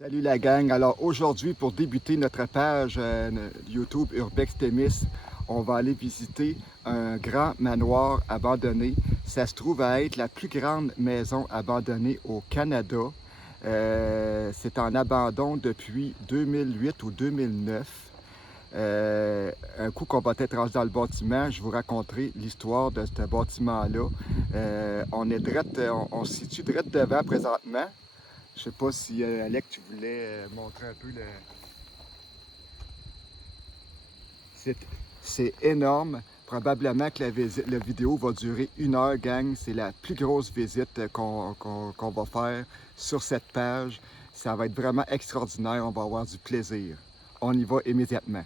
Salut la gang! Alors aujourd'hui, pour débuter notre page YouTube Urbex Témis, on va aller visiter un grand manoir abandonné. Ça se trouve à être la plus grande maison abandonnée au Canada. C'est en abandon depuis 2008 ou 2009. Un coup qu'on va être rendu dans le bâtiment, je vous raconterai l'histoire de ce bâtiment-là. On se situe direct devant présentement. Je sais pas si Alec, tu voulais montrer un peu le. C'est énorme. Probablement que la vidéo va durer 1 heure, gang. C'est la plus grosse visite qu'on va faire sur cette page. Ça va être vraiment extraordinaire. On va avoir du plaisir. On y va immédiatement.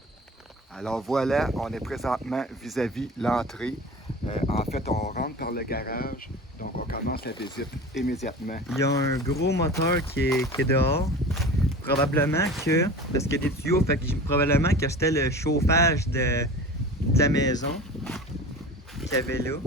Alors voilà, on est présentement vis-à-vis l'entrée. En fait, on rentre par le garage. Donc on commence la visite immédiatement. Il y a un gros moteur qui est dehors. Probablement que, parce qu'il y a des tuyaux, fait que probablement que c'était le chauffage de la maison qu'il y avait là.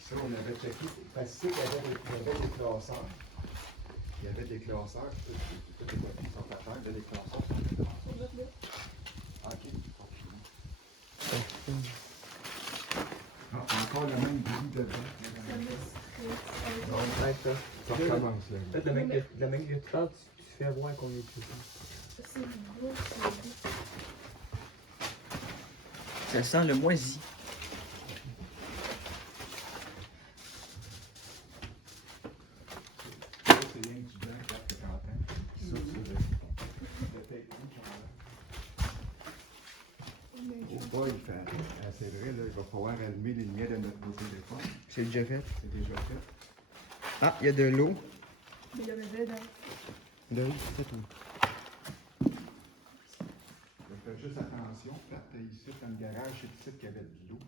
Ça, on avait checké. Parce qu'il y avait des classeurs. Il y avait des classeurs. Ils sont à terre. Il y a des classeurs. OK. Ah, encore le même bruit devant. Ça recommence, là. Peut-être la même que tu parles, tu fais voir qu'on est plus. Ça sent le moisi. Ça, c'est rien que du blanc, 40 ans. Ça, c'est le tape rouge. Oh boy, c'est vrai, là, il va falloir allumer les lumières de notre téléphone. C'est déjà fait. C'est déjà fait. Ah, il y a de l'eau. Mais il y avait dedans. De l'eau, c'est tout. Faites juste attention, partez ici, dans le garage, c'est ici qu'il y avait de l'eau.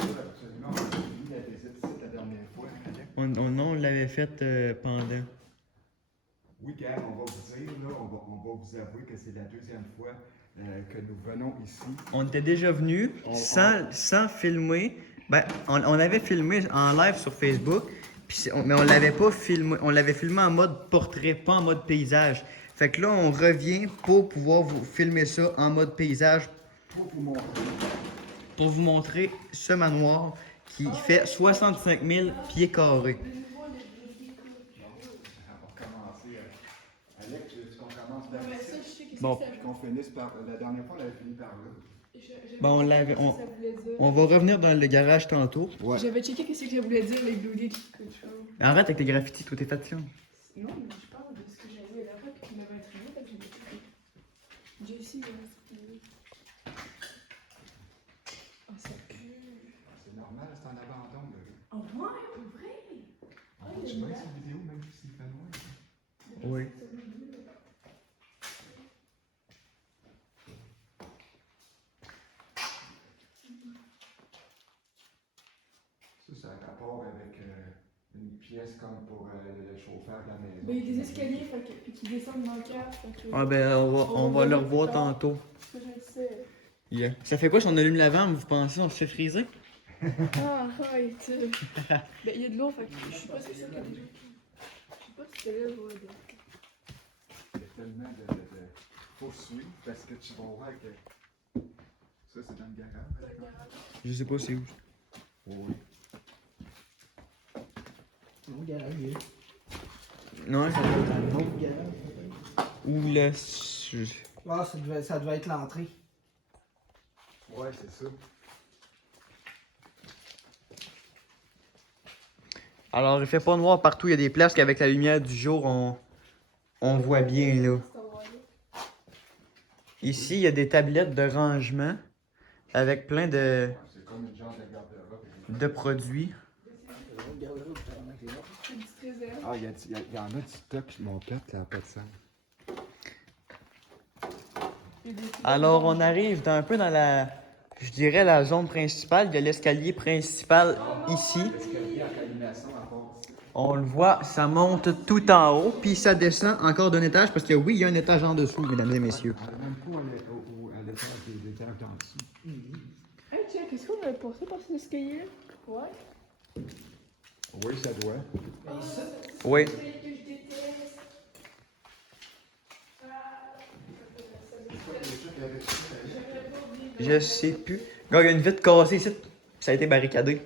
Absolument, on a fini la visite ici la dernière fois, Alec. On l'avait fait pendant. Oui, Gab, on va vous dire, là, on va vous avouer que c'est la deuxième fois que nous venons ici. On était déjà venu sans filmer. Ben, on avait filmé en live sur Facebook, mais on l'avait pas filmé. On l'avait filmé en mode portrait, pas en mode paysage. Fait que là, on revient pour pouvoir vous filmer ça en mode paysage Pour vous montrer ce manoir qui fait 65 000 pieds carrés. On va commencer. Alec, tu veux qu'on commence par Mais ici? ça, je sais que Bon. c'est ça. Qu'on finisse par. La dernière fois, on avait fini par là. Bon, on l'avait. Ça voulait dire. On va revenir dans le garage tantôt. Ouais. J'avais checké qu'est-ce que ça voulait dire, les blue quelque chose. Arrête avec les graffitis, tout est fait ça. Non, mais je parle de ce que j'avais là bas qui m'avait intrigué, fait que j'ai checké. JC, il a expliqué. Oh, ça pue. C'est normal, c'est en abandon, là. Oh, ouais, pour vrai? On va-tu mettre cette vidéo, même s'il fait noir? Oui. Ça a rapport avec une pièce comme pour le chauffeur de la maison. Ben, il y a des escaliers, fait que, puis qui descendent dans le cave, fait que. Ah ben, on va le revoir tantôt. Je le sais. Yeah. Ça fait quoi si on allume la lampe, vous pensez, on se fait friser? Ah, ouais, tu sais. Ben, il y a de l'eau, fait que je sais pas si c'est ça qu'il y a déjà. Je sais pas si c'est là, je vois. Il y a tellement de poursuites parce que tu vas voir que. Ça, c'est dans le garage, d'accord? Je sais pas c'est où. Oui. Non, garage. Non, ça doit être un autre garage. Ou le. Ah, ça devait être l'entrée. Ouais, c'est ça. Alors, il fait pas noir partout, il y a des places qu'avec la lumière du jour, on voit bien là. Ici, il y a des tablettes de rangement avec plein Ouais, c'est comme une genre de garde-robe. de produits. C'est du trésor. Ah, il y en a du stock, mon père, qui n'a pas de sens. Alors, on arrive un peu dans je dirais la zone principale. Il y a l'escalier principal ici. L'escalier à ventilation à part ici. On le voit, ça monte tout en haut, puis ça descend encore d'un étage, parce que oui, il y a un étage en dessous, mesdames et messieurs. Même pas à l'étage des étages d'en dessous. Hey, check, est-ce qu'on avait passé par cet escalier? Ouais. Oui, ça doit. Oui. Je sais plus. Gars, il y a une vitre cassée ici, ça a été barricadé.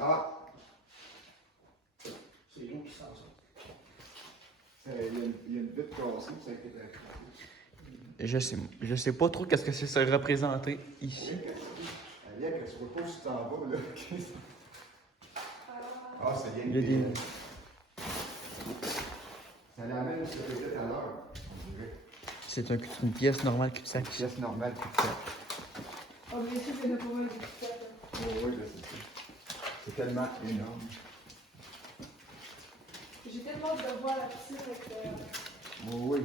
Ah! C'est l'eau qui sent ça. Il y a une vitre cassée, ça a été Je sais pas trop qu'est-ce que c'est ça représenté ici. Alia, que tu vois pas où tu t'en vas, là. Ah, c'est bien. Il y a des... Ça l'amène où ce que c'était tout à l'heure, on dirait. C'est une pièce normale cul-de-sac. Pièce normale, tout ça. Ah, mais ici, c'est pas mal de tout ça. Oui, là, c'est ça. C'est tellement énorme. J'ai tellement hâte de voir la piscine avec Oui.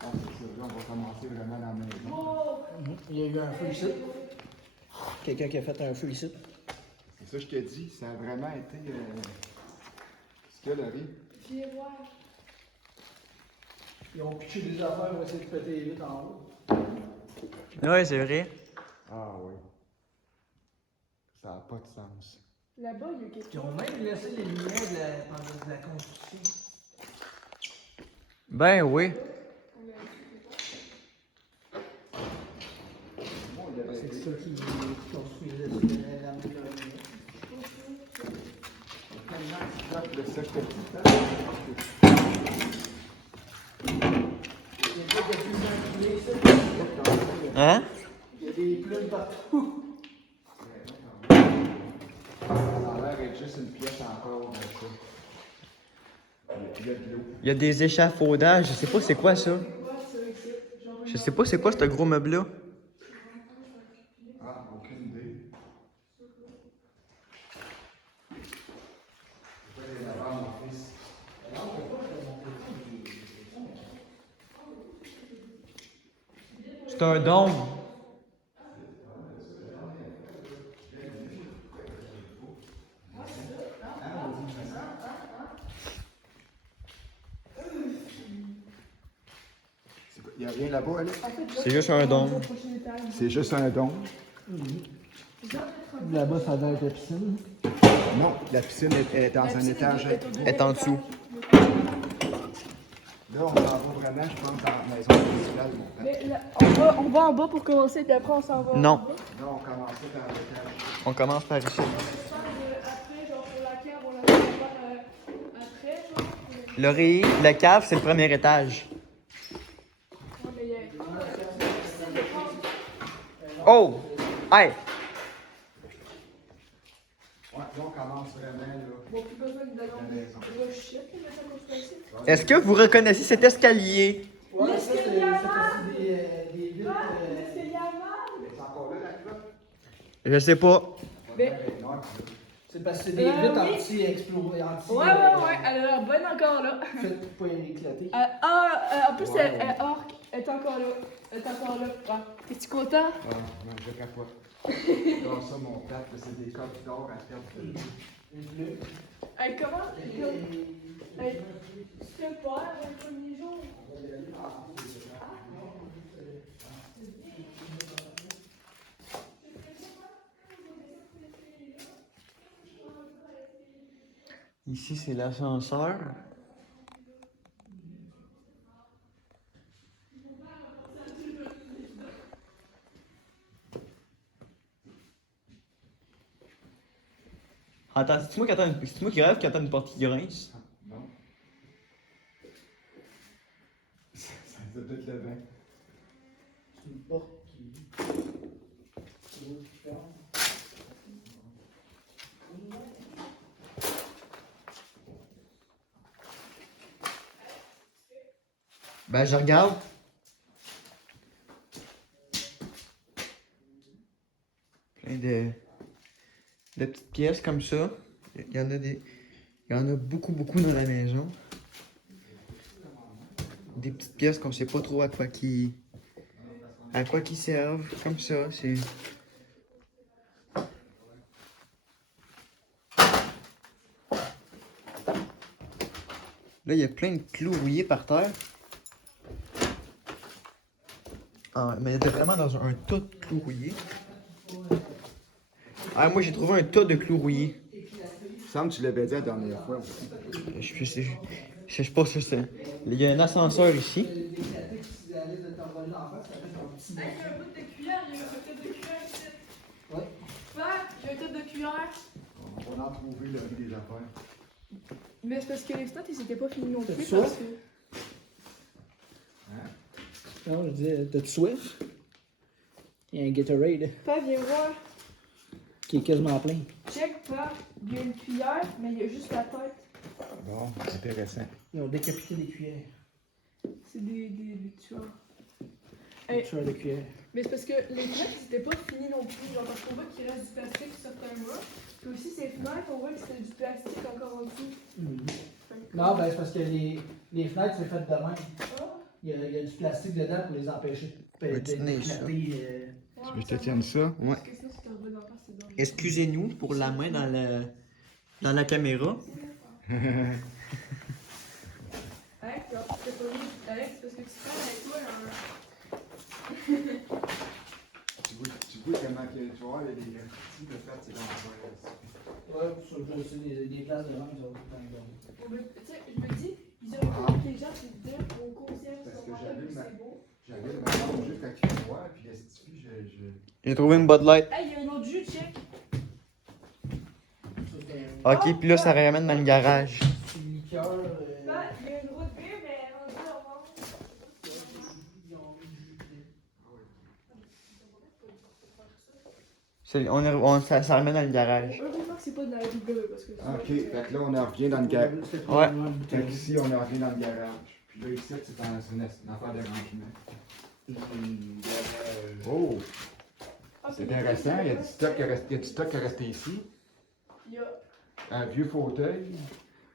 Ah, c'est ça. Là, on va commencer vraiment dans la maison. Wow! Il y a eu un feu ici. Quelqu'un qui a fait un feu ici. C'est ça que je t'ai dit. Ça a vraiment été... Ce qu'il y a, Laurie? Viens voir. Ils ont pitché des affaires pour essayer de péter les vitres en haut. Ouais, c'est vrai. Ah oui. Ça n'a pas de sens. Là-bas, il y a quelque Ils ont chose. même laissé les lumières de la construction. Ben oui. C'est ça qui construisait la lumière. Le secteur. Hein? Il y a des plumes partout. Ça a l'air d'être juste une pièce encore, mais ça. Il y a de l'eau. Il y a des échafaudages. Je sais pas c'est quoi ça. Je sais pas c'est quoi ce gros meuble-là. Ah, aucune idée. Je vais aller là-bas, mon fils. C'est un dôme. Il n'y a rien là-bas, Alex? C'est juste un dôme. C'est juste un don. Là-bas, ça va être la piscine. Non, la piscine est dans un étage. Est en dessous. Là, on s'en va vraiment, je pense, dans la maison principale. Mais là, on va en bas pour commencer, puis après on s'en va. Non. Là, on commençait dans l'étage. On commence par ici. Après, genre pour la cave, on la fait après, genre. L'oreiller, la cave, c'est le premier étage. Ouais, mais il y a. Oh! Hey! Ouais, là, on commence vraiment, là. Bon, plus besoin de La maison. shit, mais ça construit ici. Est-ce que vous reconnaissez cet escalier? Ouais, ça, c'est parti des vitres. L'escalier à marde. C'est encore là, la clope? Je sais pas. Mais- C'est parce que c'est des vitres anti-explosées. Ouais, elle a l'air bonne encore là. Faites pas éclater. En plus, Ouais, elle est encore là. Elle est encore là. Ah, t'es-tu content? Ah, non, je capote. Comme ça, mon plat, là, c'est des coques d'or à faire de l'eau. Hey, comment? Hey, tu fais pas le premier jour? Ici, c'est l'ascenseur. Attends, c'est moi qui rêve qui attend une porte qui grince? Non. Ça doit être le vin. C'est une porte qui ferme. Ben, je regarde. Plein de petites pièces comme ça. Il y en a des. Il y en a beaucoup dans la maison. Des petites pièces qu'on sait pas trop à quoi qui à quoi qu'ils servent, comme ça, c'est... Là, il y a plein de clous rouillés par terre. Ah, mais t'es vraiment dans un tas de clous rouillés. Ah, moi, j'ai trouvé un tas de clous rouillés. Il me semble que tu l'avais dit la dernière fois. Je sais pas si c'est... Il y a un ascenseur ici. Hey, il y a un bout de cuillère, il y a un tas de cuillère ici. Ouais. Père, il y a un tas de cuillère. On va en trouver le riz des affaires. Mais c'est parce que les stats, ils étaient pas finis non plus. T'as-tu Parce soif? que... Non, je dis, t'as-tu soif? Il y a un Gatorade Père, viens voir. qui est quasiment plein. Check, Père, il y a une cuillère, mais il y a juste la tête. Bon, intéressant. Ils ont décapité des cuillères. C'est des tueurs. Des Hey, tueurs de cuillères. mais c'est parce que les fenêtres, ils étaient pas finis non plus. Genre, parce qu'on voit qu'il reste du plastique sur certains murs. Puis aussi, ces fenêtres, on voit que c'était du plastique encore en dessous. Fait que- Non, ben c'est parce que les fenêtres, c'est fait de même. Ah, Il y a du plastique dedans pour les empêcher de Ouais, tenez ça. d'éclater. ouais, Tu veux que je te ça tienne va. ça? Ouais. Parce que sinon, si t'en vas dans la face, c'est dangereux. Excusez-nous pour la main dans la caméra. Alex, t'as pas mis. Alex, parce que tu prends avec toi un. Tu vois comment que, tu vois, il y a des graffitis de fait, c'est dans la Ouais, sur le aussi des places de vente, ils ont tout le temps. Tu sais, je me dis, ils auraient pu que les gens qui te disent au concierge, Parce sont que pas j'avais que ma- c'est beau. J'avais le même jus quand il voit, puis la stifie, J'ai trouvé une Bud Light. Hey, il y a un autre jus, check. Ok, puis là, ça ramène dans le garage. C'est une liqueur. Bah, il y a une route bière, mais on dit au revoir. Ça ramène dans le garage. Heureusement que c'est pas de la double parce que. Ok, fait que là, on en revient dans le garage. Ouais. Fait qu'ici, on en revient dans le garage. Puis là, ici, c'est une affaire de rangement. Oh, Ah, c'est intéressant. Il y a du stock qui est resté ici. Il y a Un vieux fauteuil.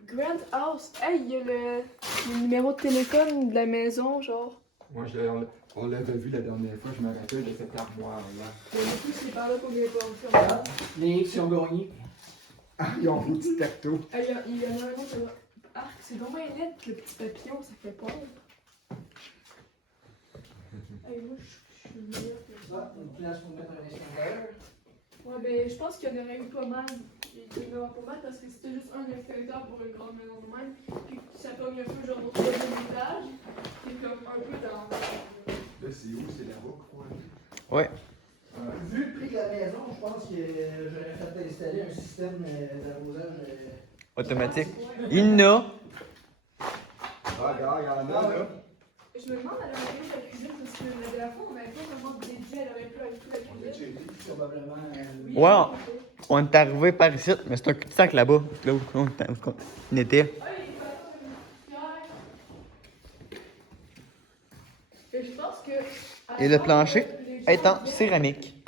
Grand House. Hey, il y a le numéro de téléphone de la maison, genre. Moi, on l'avait vu la dernière fois, je me rappelle de cette armoire-là. Mais du coup, c'est par là qu'on vient pas Ah, les X ils ont gagné. Ah, ils ont un petit tacto. Hey, il y en a un autre là. Ah, c'est vraiment net, le petit papillon, ça fait peur. Hey, moi, je suis meilleure que ça. Ah, une place pour mettre un extincteur. Ouais, ben, je pense qu'il y en aurait eu pas mal. Il y en aurait pas mal parce que c'était juste un extincteur pour une grande maison de même. Puis que ça pogne un peu genre au troisième étage. C'est comme un peu dans. Là, c'est où? C'est là-bas, quoi? Ouais. Vu le prix de la maison, je pense que j'aurais fait installer un système d'arrosage. Automatique. Il y en a. Ah, regarde, il y en a, là. Je me demande, elle aurait pu la cuisine parce que la dernière fois, on avait pas vraiment dédié, elle aurait pu avec toute la cuisine. Probablement. Oui, Wow. ok. On est arrivé par ici, mais c'est un cul-de-sac là-bas. Là où on était. Ah, il est pas Et je pense que. Et le avant plancher que les gens est en viennent- céramique.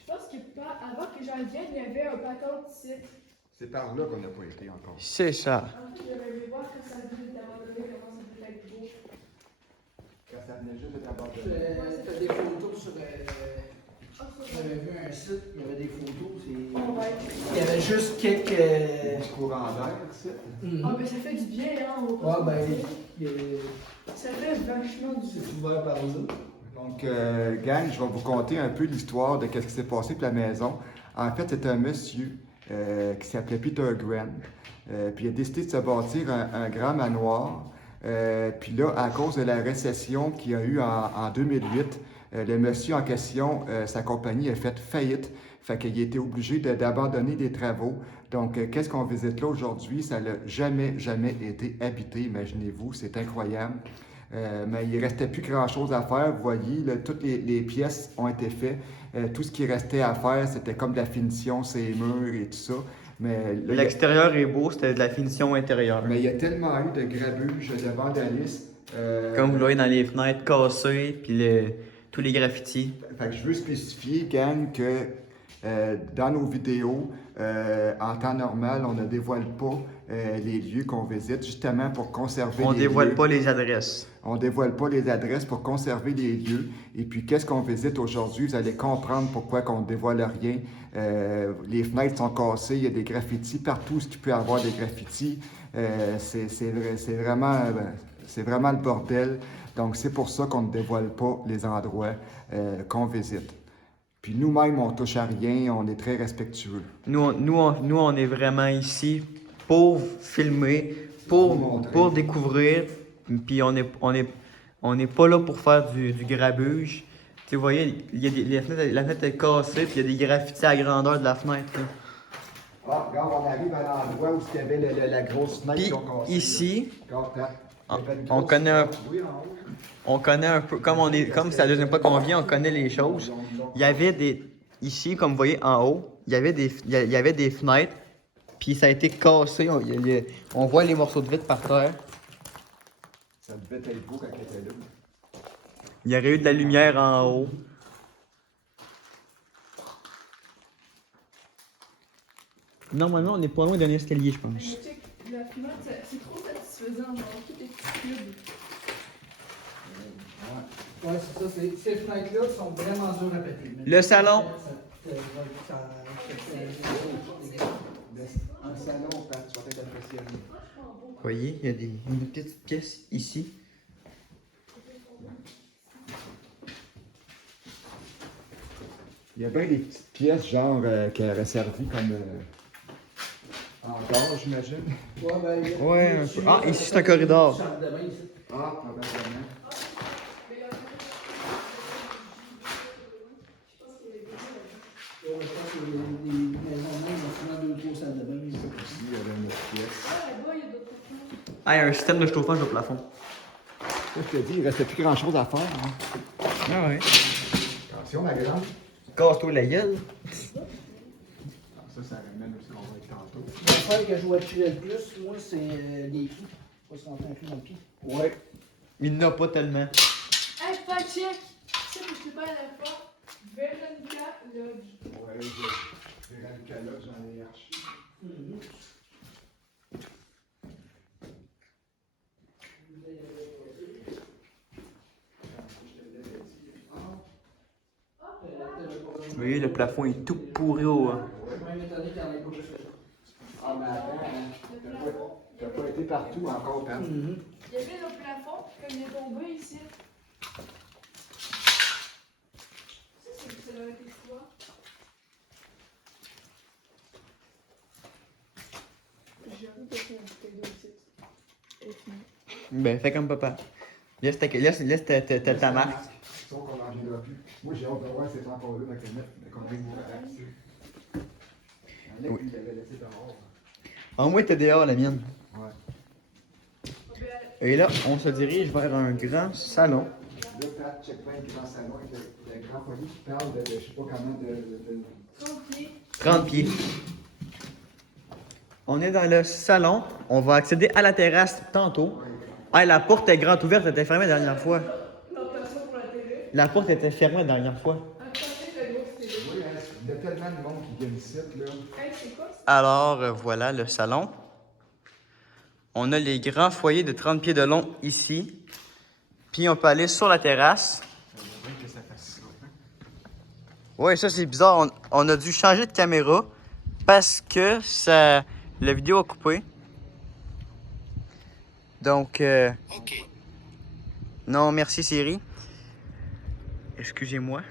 Je pense que avant que les gens viennent, il y avait un bâton de site. C'est par là qu'on n'a pas été encore. C'est ça. En fait, j'aurais aimé voir quand ça venait d'être abandonné, comment ça devait être beau. Quand ça venait juste d'être abandonné. T'as des photos sur. Ah, ça, J'avais vu un site, il y avait des photos. on va être- Il y avait juste quelques. Du courant d'air, ça. Ah, ben ça fait du bien, hein, on va pas Ouais, se ben, mentir. il- Ça fait vachement du bien. c'est ouvert par là. Donc, gang, je vais vous conter un peu l'histoire de ce qui s'est passé pour la maison. En fait, c'est un monsieur qui s'appelait Peter Grant. Puis il a décidé de se bâtir un grand manoir. Puis là, à cause de la récession qu'il y a eu en 2008, le monsieur en question, sa compagnie a fait faillite. Fait qu'il a été obligé d'abandonner les travaux. Donc, qu'est-ce qu'on visite là aujourd'hui? Ça n'a jamais, jamais été habité, imaginez-vous. C'est incroyable. Mais il ne restait plus grand-chose à faire. Vous voyez, là, toutes les pièces ont été faites. Tout ce qui restait à faire, c'était comme de la finition, ces murs et tout ça. Mais là, il y a- L'extérieur est beau, c'était de la finition intérieure. mais il y a tellement eu de grabuge, de vandalisme. Comme vous le voyez dans les fenêtres cassées, puis tous les graffitis. Fait que je veux spécifier, gang, que Dans nos vidéos, en temps normal, on ne dévoile pas les lieux qu'on visite, justement pour conserver On les dévoile lieux. pas les adresses. On ne dévoile pas les adresses pour conserver les lieux. Et puis, qu'est-ce qu'on visite aujourd'hui? Vous allez comprendre pourquoi on ne dévoile rien. Les fenêtres sont cassées, il y a des graffitis partout, ce qu'il peut y avoir des graffitis. C'est vraiment le bordel. Donc, c'est pour ça qu'on ne dévoile pas les endroits qu'on visite. Puis nous-mêmes, on ne touche à rien, on est très respectueux. Nous, on est vraiment ici pour filmer, pour découvrir. Puis on est pas là pour faire du grabuge. Tu sais, vous voyez, il y a la fenêtre est cassée, puis il y a des graffitis à la grandeur de la fenêtre. Là. Ah, regarde, on arrive à l'endroit où il y avait la grosse fenêtre Puis qu'ils ont cassée. ici, On connaît on connaît un peu, comme c'est la deuxième fois qu'on vient, on connaît les choses. Il y avait ici, comme vous voyez en haut, il y avait des fenêtres, puis ça a été cassé. On voit les morceaux de vitre par terre. Ça devait être beau quand elle était là. Il y aurait eu de la lumière en haut. Normalement, on n'est pas loin d'un escalier, je pense. Mais check, la fenêtre, c'est trop satisfaisant, genre, tout est cube. Ouais, c'est ça. Ces fenêtres-là sont vraiment dures à péter. Le salon. Un salon, Pat, tu vas être impressionné. Vous voyez, il y a une petite pièce ici. Il y a bien des petites pièces, genre, qui auraient servi comme en gare, j'imagine. Ouais, un peu. Ah, ici, c'est un corridor. Ah, probablement. Ici, il y avait une autre pièce. Ah, là-bas, il y a d'autres choses. Ah, il y a un système de chauffage au plafond. Là, je te dis, il ne restait plus grand-chose à faire. Hein. Ah ouais. Attention, ma grande. Casse-toi la gueule. Ça ramène où qu'on va être tantôt. L'affaire que je vois tuer le plus, moi, c'est les clous. Pas se rentrer un clou dans le pied. Ouais. Il n'a pas tellement. Hey, fact check! Ça, je sais pas la fois. Veronica Lodge. Ouais, j'ai Véronica là, j'en ai archi. Vous voyez, le plafond est tout pourri au. Ah, mais attends, hein. T'as pas été partout encore, Pat. Il y avait le plafond, comme il est tombé ici. Ça, c'est dans la histoire. J'ai envie de faire une bouteille d'eau ici. Et fini. Ben, fais comme papa. Laisse ta marque. Sauf qu'on n'en viendra plus. Moi, j'ai hâte de voir si c'est encore là, ma canette, mais qu'on vient de mourir là-dessus. Il y en a qui l'avaient laissé dehors. En moins, t'es dehors, la mienne. Ouais. Et là, on se dirige vers un grand salon. Là, Pat, check pas un grand salon avec le grand foyer qui parle de je sais pas comment de 30 pieds. 30 pieds. On est dans le salon. On va accéder à la terrasse tantôt. Ah, la porte est grande ouverte, elle était fermée la dernière fois. Tentation pour la télé. La porte était fermée la dernière fois. Attendez, la grosse télé. Oui, hein, il y a tellement de monde qui vient ici, là. Hey, c'est quoi ça? Alors, voilà le salon. On a les grands foyers de 30 pieds de long ici. Puis on peut aller sur la terrasse. J'aimerais que ça fasse ça. Ouais, ça c'est bizarre. On a dû changer de caméra parce que la vidéo a coupé. Donc, OK. non, merci Siri. Excusez-moi.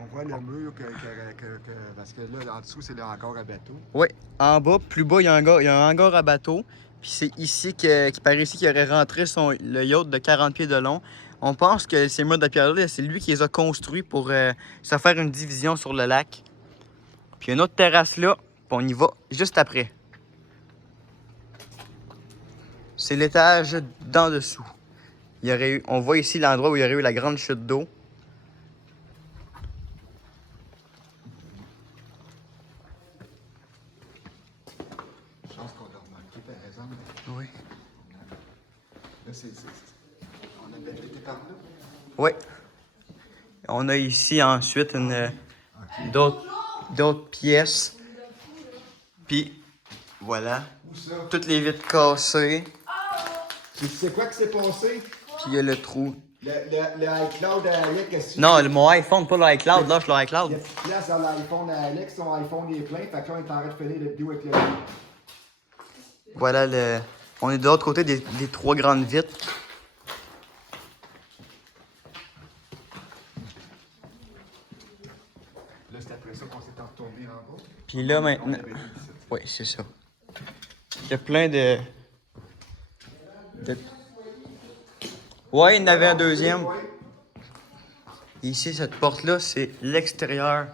On voit le mur parce que là, en dessous, c'est le hangar à bateau. Oui, en bas, plus bas, il y a un hangar à bateau. Puis c'est ici qui paraît ici qu'il aurait rentré le yacht de 40 pieds de long. On pense que ces murs de pierre-là, c'est lui qui les a construits pour se faire une division sur le lac. Puis il y a une autre terrasse là, puis on y va juste après. C'est l'étage d'en dessous. On voit ici l'endroit où il y aurait eu la grande chute d'eau. Je pense qu'on l'a remarqué, par exemple. Oui. Là, on a peut-être été par là. Oui. On a ici ensuite une... OK. d'autres pièces. Puis voilà, Où ça? toutes les vitres cassées. Tu sais quoi qui s'est passé? Puis il y a le trou. Le iCloud à Alex, qu'est-ce que Non, mon iPhone, pas le iCloud. Lâche le il y iCloud. a plus de place dans l'iPhone à Alex, son iPhone est plein, fait que là, on est en train de finir le vidéo avec le. Voilà le. On est de l'autre côté des 3 grandes vitres. Là, c'est après ça qu'on s'est retourné en bas. Puis là On maintenant. avait dit ça. Oui, c'est ça. Il y a plein de. Ouais, il y en avait un deuxième. Ouais. Ici, cette porte-là, c'est l'extérieur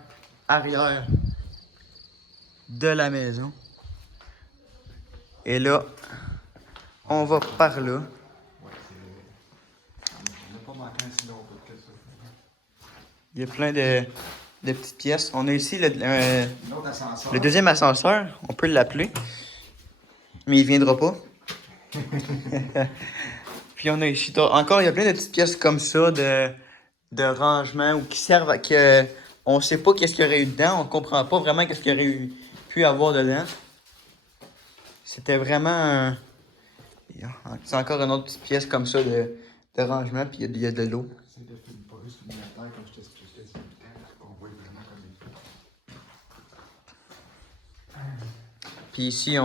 arrière de la maison. Et là, on va par là. On n'a pas manqué un si long bout que ça. Il y a plein de petites pièces. On a ici Un autre ascenseur. le deuxième ascenseur. On peut l'appeler. Mais il viendra pas. Puis on a ici encore, il y a plein de petites pièces comme ça de rangement ou qui servent à que on sait pas qu'est-ce qu'il y aurait eu dedans, on comprend pas vraiment qu'est-ce qu'il y aurait pu avoir dedans. C'était vraiment c'est encore une autre petite pièce comme ça de rangement, puis il y a de l'eau. C'est de filmer pas juste une terre, comme je t'expliquais du temps, qu'on voit vraiment comme il faut. Puis ici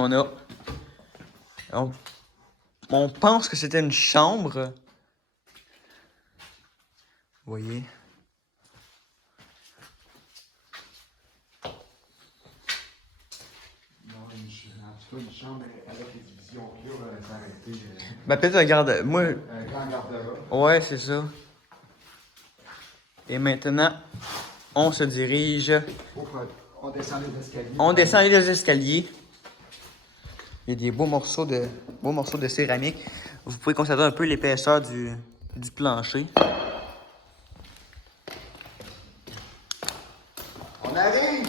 on pense que c'était une chambre. Vous voyez? Non, en tout cas, une chambre avec les divisions qu'il y a, ça aurait été Ben peut-être regarde, moi, un grand garde-robe. ouais c'est ça. Et maintenant, on se dirige. On descend les escaliers. On descend les escaliers. Il y a des beaux morceaux de céramique. Vous pouvez constater un peu l'épaisseur du plancher. On arrive!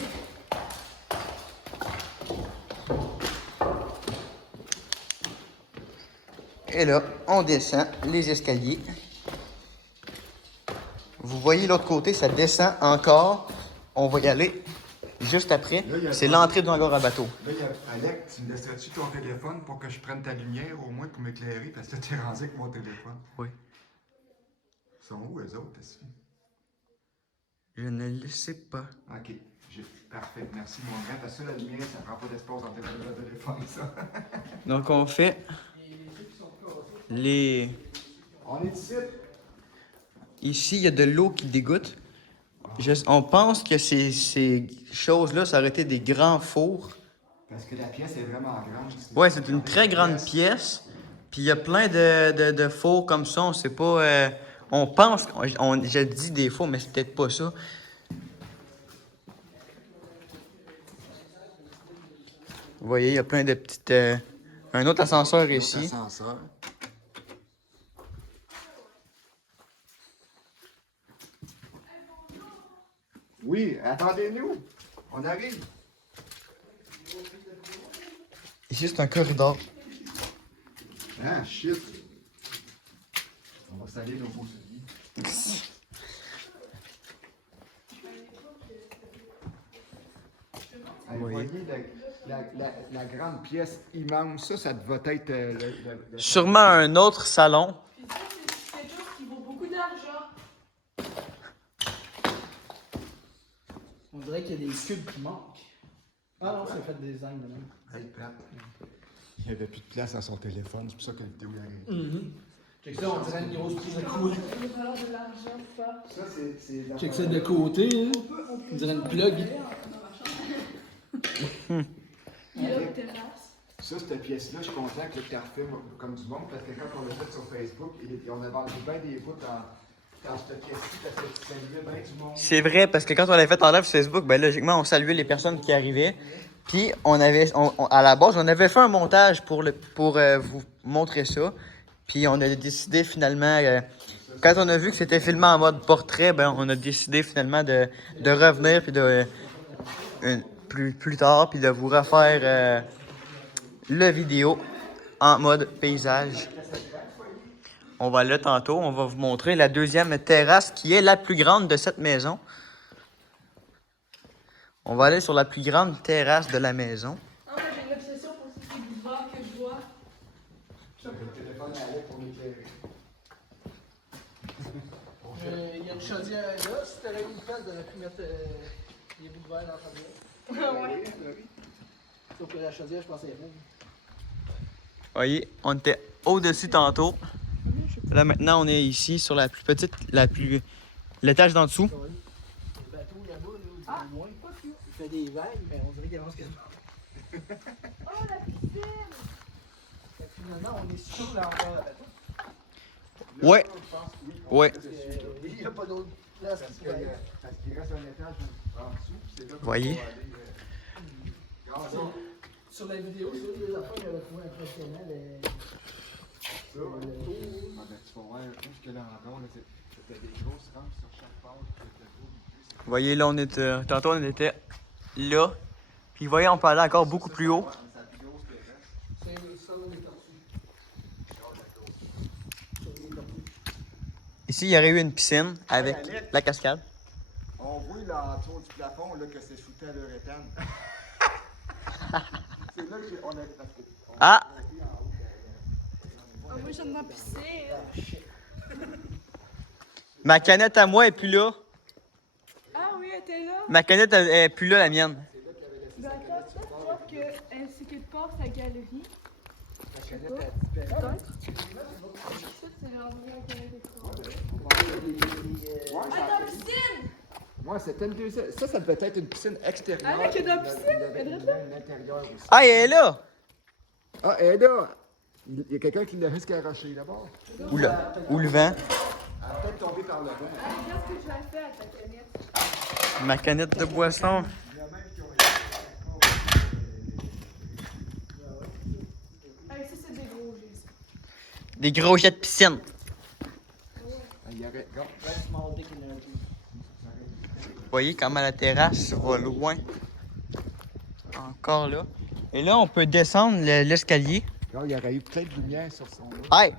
Et là, on descend les escaliers. Vous voyez l'autre côté, ça descend encore. On va y aller juste après. Là, il y a- C'est l'entrée d'un hangar à bateau. Là, il y a Alex, tu me laisserais-tu ton téléphone pour que je prenne ta lumière au moins pour m'éclairer? Parce que t'es rendu avec mon téléphone. Oui. Ils sont où eux autres, ici? Je ne le sais pas. Ok, parfait, merci mon grand. Parce que la lumière, ça prend pas d'espace dans le téléphone, ça. Donc on fait les... On est ici. Ici, il y a de l'eau qui dégoûte. On pense que ces choses-là, ça aurait été des grands fours. Parce que la pièce est vraiment grande. Ouais, c'est une très grande pièce. Puis il y a plein de fours comme ça. On sait pas... on pense... je dis des fours, mais c'est peut-être pas ça. Vous voyez, il y a plein de petites... un autre ascenseur ici. Ascenseur. Oui, attendez-nous. On arrive. Ici, c'est un corridor. Ah, shit. On va salir nos beaux souliers. Vous voyez la grande pièce immense, ça devait être Sûrement un autre salon. Puis ça, c'est quelque chose qui vaut beaucoup d'argent. On dirait qu'il y a des cubes qui manquent. Ah non, c'est fait design de même. Il n'y avait plus de place à son téléphone, c'est pour ça que la vidéo est arrivée. Check ça, on dirait une grosse prise de coulée. Il va falloir de l'argent, ça. Ça, c'est... Check ça de côté, hein. On dirait une plug. Il y a une terrasse. Ça, cette pièce-là, je suis content que tu refait comme du monde, parce que quand on l'a fait sur Facebook, on a vendu bien des bouts dans cette pièce-ci, parce que tu saluais bien du monde. C'est vrai, parce que quand on l'avait fait en live sur Facebook, ben logiquement, on saluait les personnes qui arrivaient. Puis, à la base, on avait fait un montage pour vous montrer ça. Puis, on a décidé finalement, quand on a vu que c'était filmé en mode portrait, ben on a décidé finalement de revenir, puis plus tard, puis de vous refaire la vidéo en mode paysage. On va là tantôt, on va vous montrer la deuxième terrasse qui est la plus grande de cette maison. On va aller sur la plus grande terrasse de la maison. Ah, moi, j'ai une obsession pour ces petits boulevards que je vois. Le téléphone allait pour m'éclairer. Il y a une chaudière là. Si t'avais eu une place, t'aurais pu mettre des bouts de verre dans la chaudière. Ah ouais. Sauf que la chaudière, je pensais pas. Voyez, on était au-dessus tantôt. Là, maintenant, on est ici sur la plus petite, l'étage d'en dessous. Le bateau là-bas, là, il est loin. Il fait des vagues, mais on dirait qu'il avance quasiment. Oh, la piscine! Fait que finalement, on est sur là encore le bateau. Ouais. Je pense que oui. Ouais. Parce qu'il n'y a pas d'autre place Parce qui que, pourrait être. parce qu'il reste un étage en dessous, puis c'est là qu'on Voyez. va aller. Regarde Sur la vidéo, c'est une des affaires que j'avais trouvé impressionnant. ça. Ah ben, tu vas voir où que là encore, là, c'était des grosses rampes sur chaque page. Vous voyez, là, on était. Tantôt, on était là. Puis, vous voyez, on peut aller encore beaucoup plus haut. C'est la plus grosse terrasse. C'est ça, les tortues. Sur les tortues. Ici, il y aurait eu une piscine avec la cascade. On voit là en du plafond là, que c'est shooté à l'uréthane. C'est là qu'on a. Parce que on Ah! a monté en haut, Ah, moi, j'aime ma piscine. Ma canette à moi est plus là. Ah oui, elle était là. Ma canette elle est plus là, la mienne. Ben, attends, peut-être voir que c'est quelque part sa galerie. La canette a disparu. Ça, c'est l'endroit où elle était. Ouais, Ah, dans la piscine! ouais, c'était une deuxième. Ça devait être une piscine extérieure. Ah, là, qu'il y a dans la Il y piscine, avait elle est une là. intérieure aussi. Ah, elle est là! Ah, et là, il y a quelqu'un qui l'a risqué arracher là-bas. Ou le vent. Elle a peut-être tombé par le vent. Ah, regarde ce que je vais faire à ta canette. Ma canette de boisson. Il y a même qui ont Ah, ça, c'est des gros jets, ça. Des gros jets de piscine. Il y aurait. Regarde. Small dick energy. Vous voyez comment la terrasse va loin. Encore là. Et là, on peut descendre l'escalier. Regarde, il y aurait eu plein de lumière sur son dos. Hey!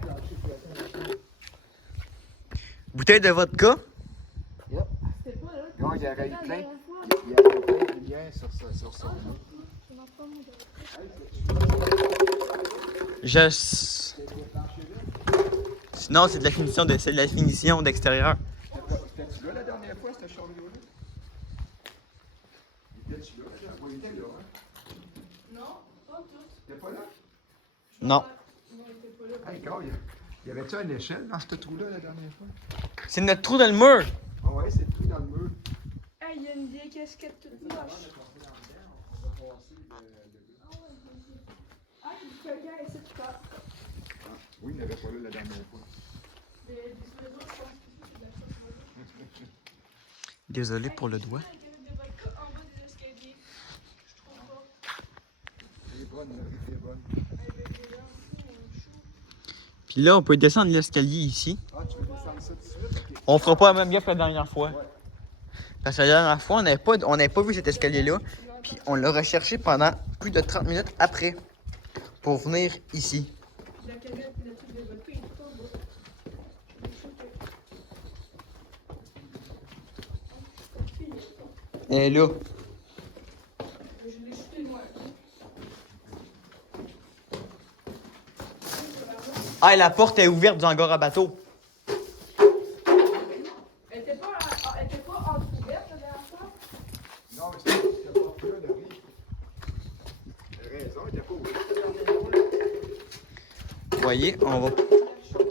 Bouteille de vodka. C'était pas là. Regarde, il y aurait eu La plein. dernière fois. Il y aurait eu plein de lumière sur son dos. Je m'en prends, moi, de- Je... Sinon, c'est de la finition d'extérieur. T'étais-tu là la dernière fois, ce chariot-là? Étais-tu là? Oui, il était là. Hein? Non, pas tous. T'étais pas là? Non. Non, il était pas là. Hey, regarde, y avait-tu une échelle dans ce trou-là la dernière fois? C'est notre trou dans le mur. Ah ouais, c'est le trou dans le mur. Hey, il y a une vieille casquette toute moche. Ah, il y a quelqu'un ici tout à l'heure. Oui, il n'avait pas là la dernière fois. Mais des oiseaux, je pense que c'est de la chose. Désolé pour le doigt. Il y a une canette de vodka en bas des escaliers. Je trouve pas. Elle est bonne, elle est bonne. Avec des lampes, chaud. Puis là, on peut descendre l'escalier ici. Ah, tu veux descendre ça tout de suite? Ok. On fera pas la même gaffe que la dernière fois. Ouais. Parce que la dernière fois, on n'avait pas vu cet escalier-là. Puis on l'a recherché pendant plus de 30 minutes après. Pour venir ici. La canette, le truc de vodka, il est tout en bas. Il est chaud que- Et là. Je l'ai jeté, moi. Ah, la porte est ouverte du hangar à bateau. Elle était pas entrouverte la dernière fois? Non, mais c'était pas plus là, le riz. T'as raison, il était pas ouvert. Vous voyez, on va. Je l'ai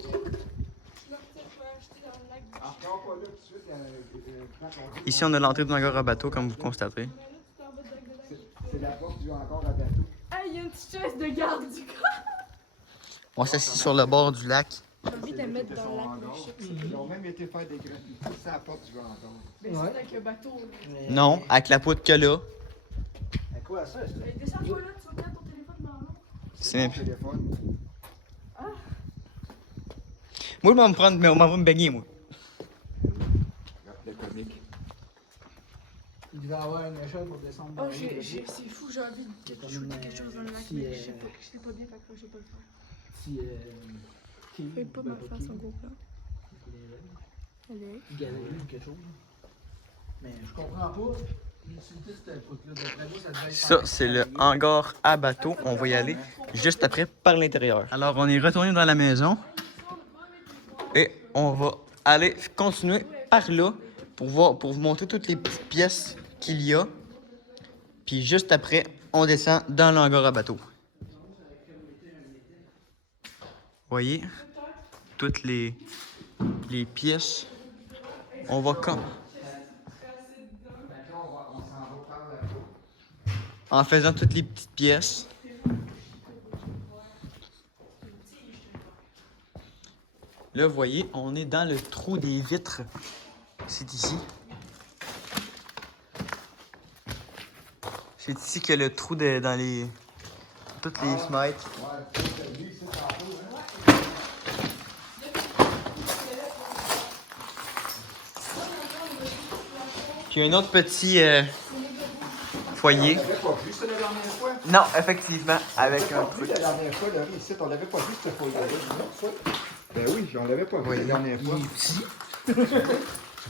acheté dans le lac du Ah, non, pas là tout de suite. Quand on dit- Ici, on a l'entrée du hangar à bateau, comme vous constatez. Mais là, tu t'en vas dans le lac. C'est la porte du hangar à bateau. Ah, il y a une petite chaise de garde du corps. On s'assit sur le bord du lac. J'ai envie de la mettre C'était dans son le lac. hangar. Ils ont même été faire des graffitis. C'est la porte du hangar. Mais c'est avec un bateau. Là. Non, avec la poutre que là. À quoi ça? Mais descends-toi là, tu vas mettre ton téléphone dans l'eau. C'est même Mon téléphone. Moi, je vais me prendre, mais on va me baigner, moi. Le comique. Il devait avoir une échelle pour descendre. Oh, c'est fou, j'ai envie de shooter quelque chose dans le lac, mais je sais pas bien, fait que je sais pas le faire. Si. Fais pas mal faire son gros plan. Allez. Galerie ou quelque chose. Mais je comprends pas Ça, c'est le hangar à bateau. On va y aller juste après par l'intérieur. Alors, on est retourné dans la maison et on va aller continuer par là pour vous montrer toutes les petites pièces qu'il y a. Puis juste après, on descend dans le hangar à bateau. Voyez, toutes les pièces. On va comme... En faisant toutes les petites pièces. Là, vous voyez, on est dans le trou des vitres. C'est ici. C'est ici qu'il y a le trou dans les... toutes les fenêtres. Puis un autre petit foyer. On l'avait pas vu, ça, la dernière fois? Non, effectivement, avec un On truc. la dernière fois, Laurie, ici, on l'avait pas vu, cette foyer-là. Non, ça? Ben oui, on l'avait pas vu la dernière fois. Tu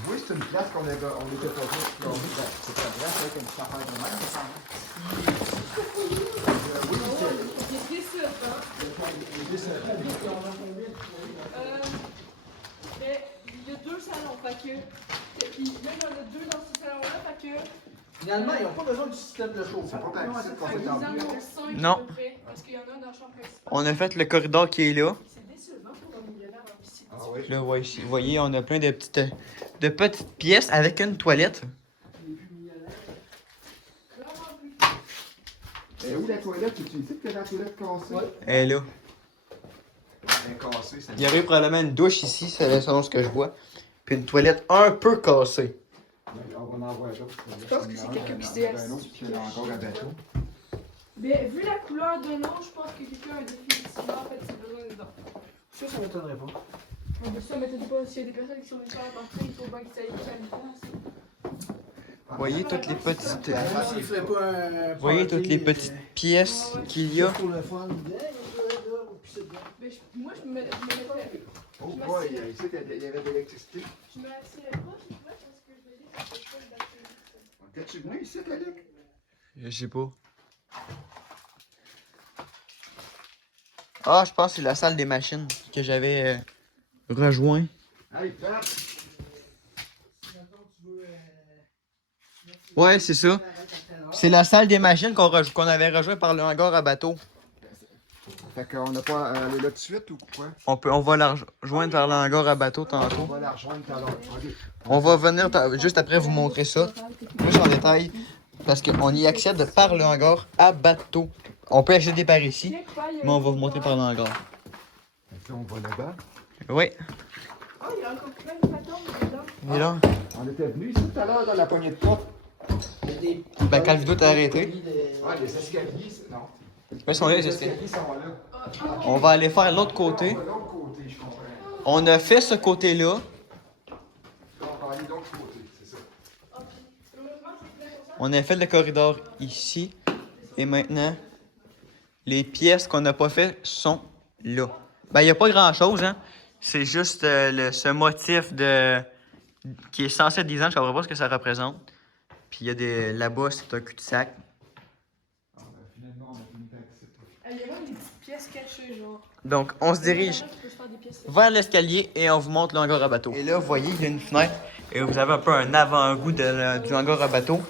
vois, c'est une place on l'était pas vu. C'est pas vrai, c'est comme ça, affaire de même, ça semble. Oui, Il est sûr, hein? Mais il y a 2 salons, fait que. Puis là, il y en a 2 dans ce salon-là, fait que. Finalement, ils n'ont pas besoin du système de chauffage. C'est pas tant que ça qu'on Fait s'est qu'ils en entendu. ont 5 Non. à peu près, parce qu'il y en a un dans la chambre principale. On a fait le corridor qui est là. C'est décevant pour un millionnaire en piscine. Ah oui. Là, ouais, ici, vous voyez, on a plein de petites pièces avec une toilette. Et où la toilette? Tu sais que la toilette cassée? Ouais. Elle est là. Elle est cassée, ça. Il y aurait probablement une douche ici, c'est selon ce que je vois. Puis une toilette un peu cassée. On va en avoir d'autres. Je pense que c'est quelqu'un qui s'est assis. Un autre qui est encore à bateau. Mais vu la couleur de l'eau, je pense que quelqu'un a définitivement en fait ses besoins dedans. Ça m'étonnerait pas. On peut ça m'étonne pas s'il y a des personnes qui sont venues faire la partie, il faut bien que ça ait une place. Vous voyez toutes les petites... S'il ferait pas un. Vous voyez toutes les petites pièces qu'il y a. Pour le fun. Mais moi, je me mettrais. Oh boy, ici, il y avait de l'électricité. Je me attirais pas, je crois, parce que je me dis que c'est pas d'activité. T'es-tu venu ici, Alec? Je sais pas. Ah, je pense que c'est la salle des machines que j'avais rejoint. Hey, Pat! Ouais, c'est ça. C'est la salle des machines qu'on avait rejoint par le hangar à bateau. Fait qu'on n'a pas à aller là tout de suite ou quoi? On va la rejoindre par le hangar à bateau On tantôt. va la rejoindre tout à l'heure. OK. On va venir juste après vous montrer ça. Plus en détail. Parce qu'on y accède par le hangar à bateau. On peut accéder par ici, mais on va vous montrer par le hangar. Fait que là, on va là-bas. Oui, Oh, il y a encore plein de patons dedans. il est là. On était venu ici tout à l'heure dans la poignée de porte. Ben, quand le vidéo t'a arrêté. Ah, les escaliers, non. Ils sont là, les Les escaliers. escaliers sont là. On va aller faire l'autre côté. On va de l'autre côté, je comprends. On a fait ce côté-là. On va aller de l'autre côté, c'est ça. On a fait le corridor ici. Et maintenant, les pièces qu'on n'a pas fait sont là. Ben, il n'y a pas grand-chose, hein. C'est juste ce motif qui est censé être design. Je ne comprends pas ce que ça représente. Puis il y a des... Là-bas, c'est un cul-de-sac. Ah, ben, finalement, on a fini avec ça. Il y a même des petites pièces cachées, genre. Donc, on se dirige Tu peux se faire des pièces. vers l'escalier et on vous montre le hangar à bateau. Et là, vous voyez, il y a une fenêtre et vous avez un peu un avant-goût du hangar à bateau.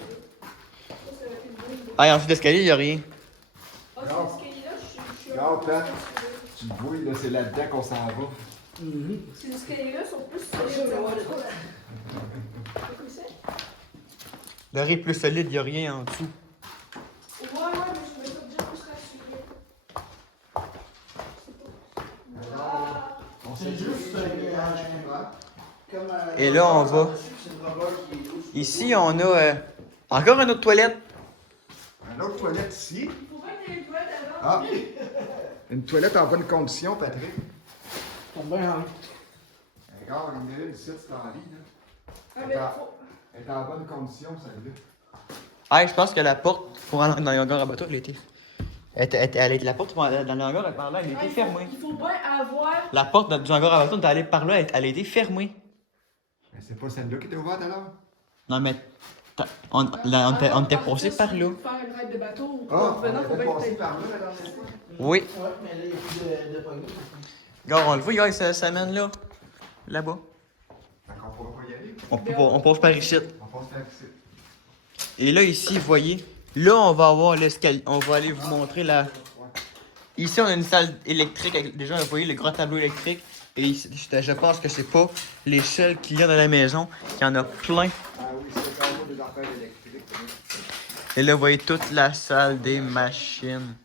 Ah, et en dessous de l'escalier, il n'y a rien. Ah, c'est l'escalier là, je suis. Regarde, Pat. Tu le vois, là, c'est là-dedans qu'on s'en va. Ces escaliers là sont plus solides. Le riz est plus solide, il n'y a rien en dessous. Ouais, mais je me suis déjà plus rassuré. On s'est juste Comme Et là, on va. Ici, on a encore une autre toilette. une autre toilette ici. Il faut bien qu'il y ait une toilette avant. Ah! Une toilette en bonne condition, Patrick. Tombe bien, hein. Regarde, il y en a une ici, c'est en lit, là. Ah, mais faut. Elle est en bonne condition, celle-là. Ah, je pense que la porte pour aller dans le hangar à bateau, elle était. La porte pour aller dans le hangar par là, elle était fermée. Il faut bien avoir. La porte du hangar à bateau, d'aller par là, elle a été fermée. Mais c'est pas celle-là qui était ouverte alors? Non, mais On était passé par là. Faire une ride de bateau. Ah, En on revenant, faut était bien passé être par là la dernière fois. Oui. Ouais, mais là, il n'y a plus de poignée. Regarde, on le voit, regarde, ça mène là. Là-bas. Fait qu'on pourra pas y aller. On passe par ici. On passe par ici. Et là, ici, vous voyez, là, on va avoir l'escalier. On va aller vous montrer la. Ici, on a une salle électrique. Déjà, vous voyez le grand tableau électrique. Et ici, je pense que c'est pas les seuls qu'il y a dans la maison. Il y en a plein. Ah oui, c'est quand même des affaires électriques. Et là, vous voyez toute la salle des machines.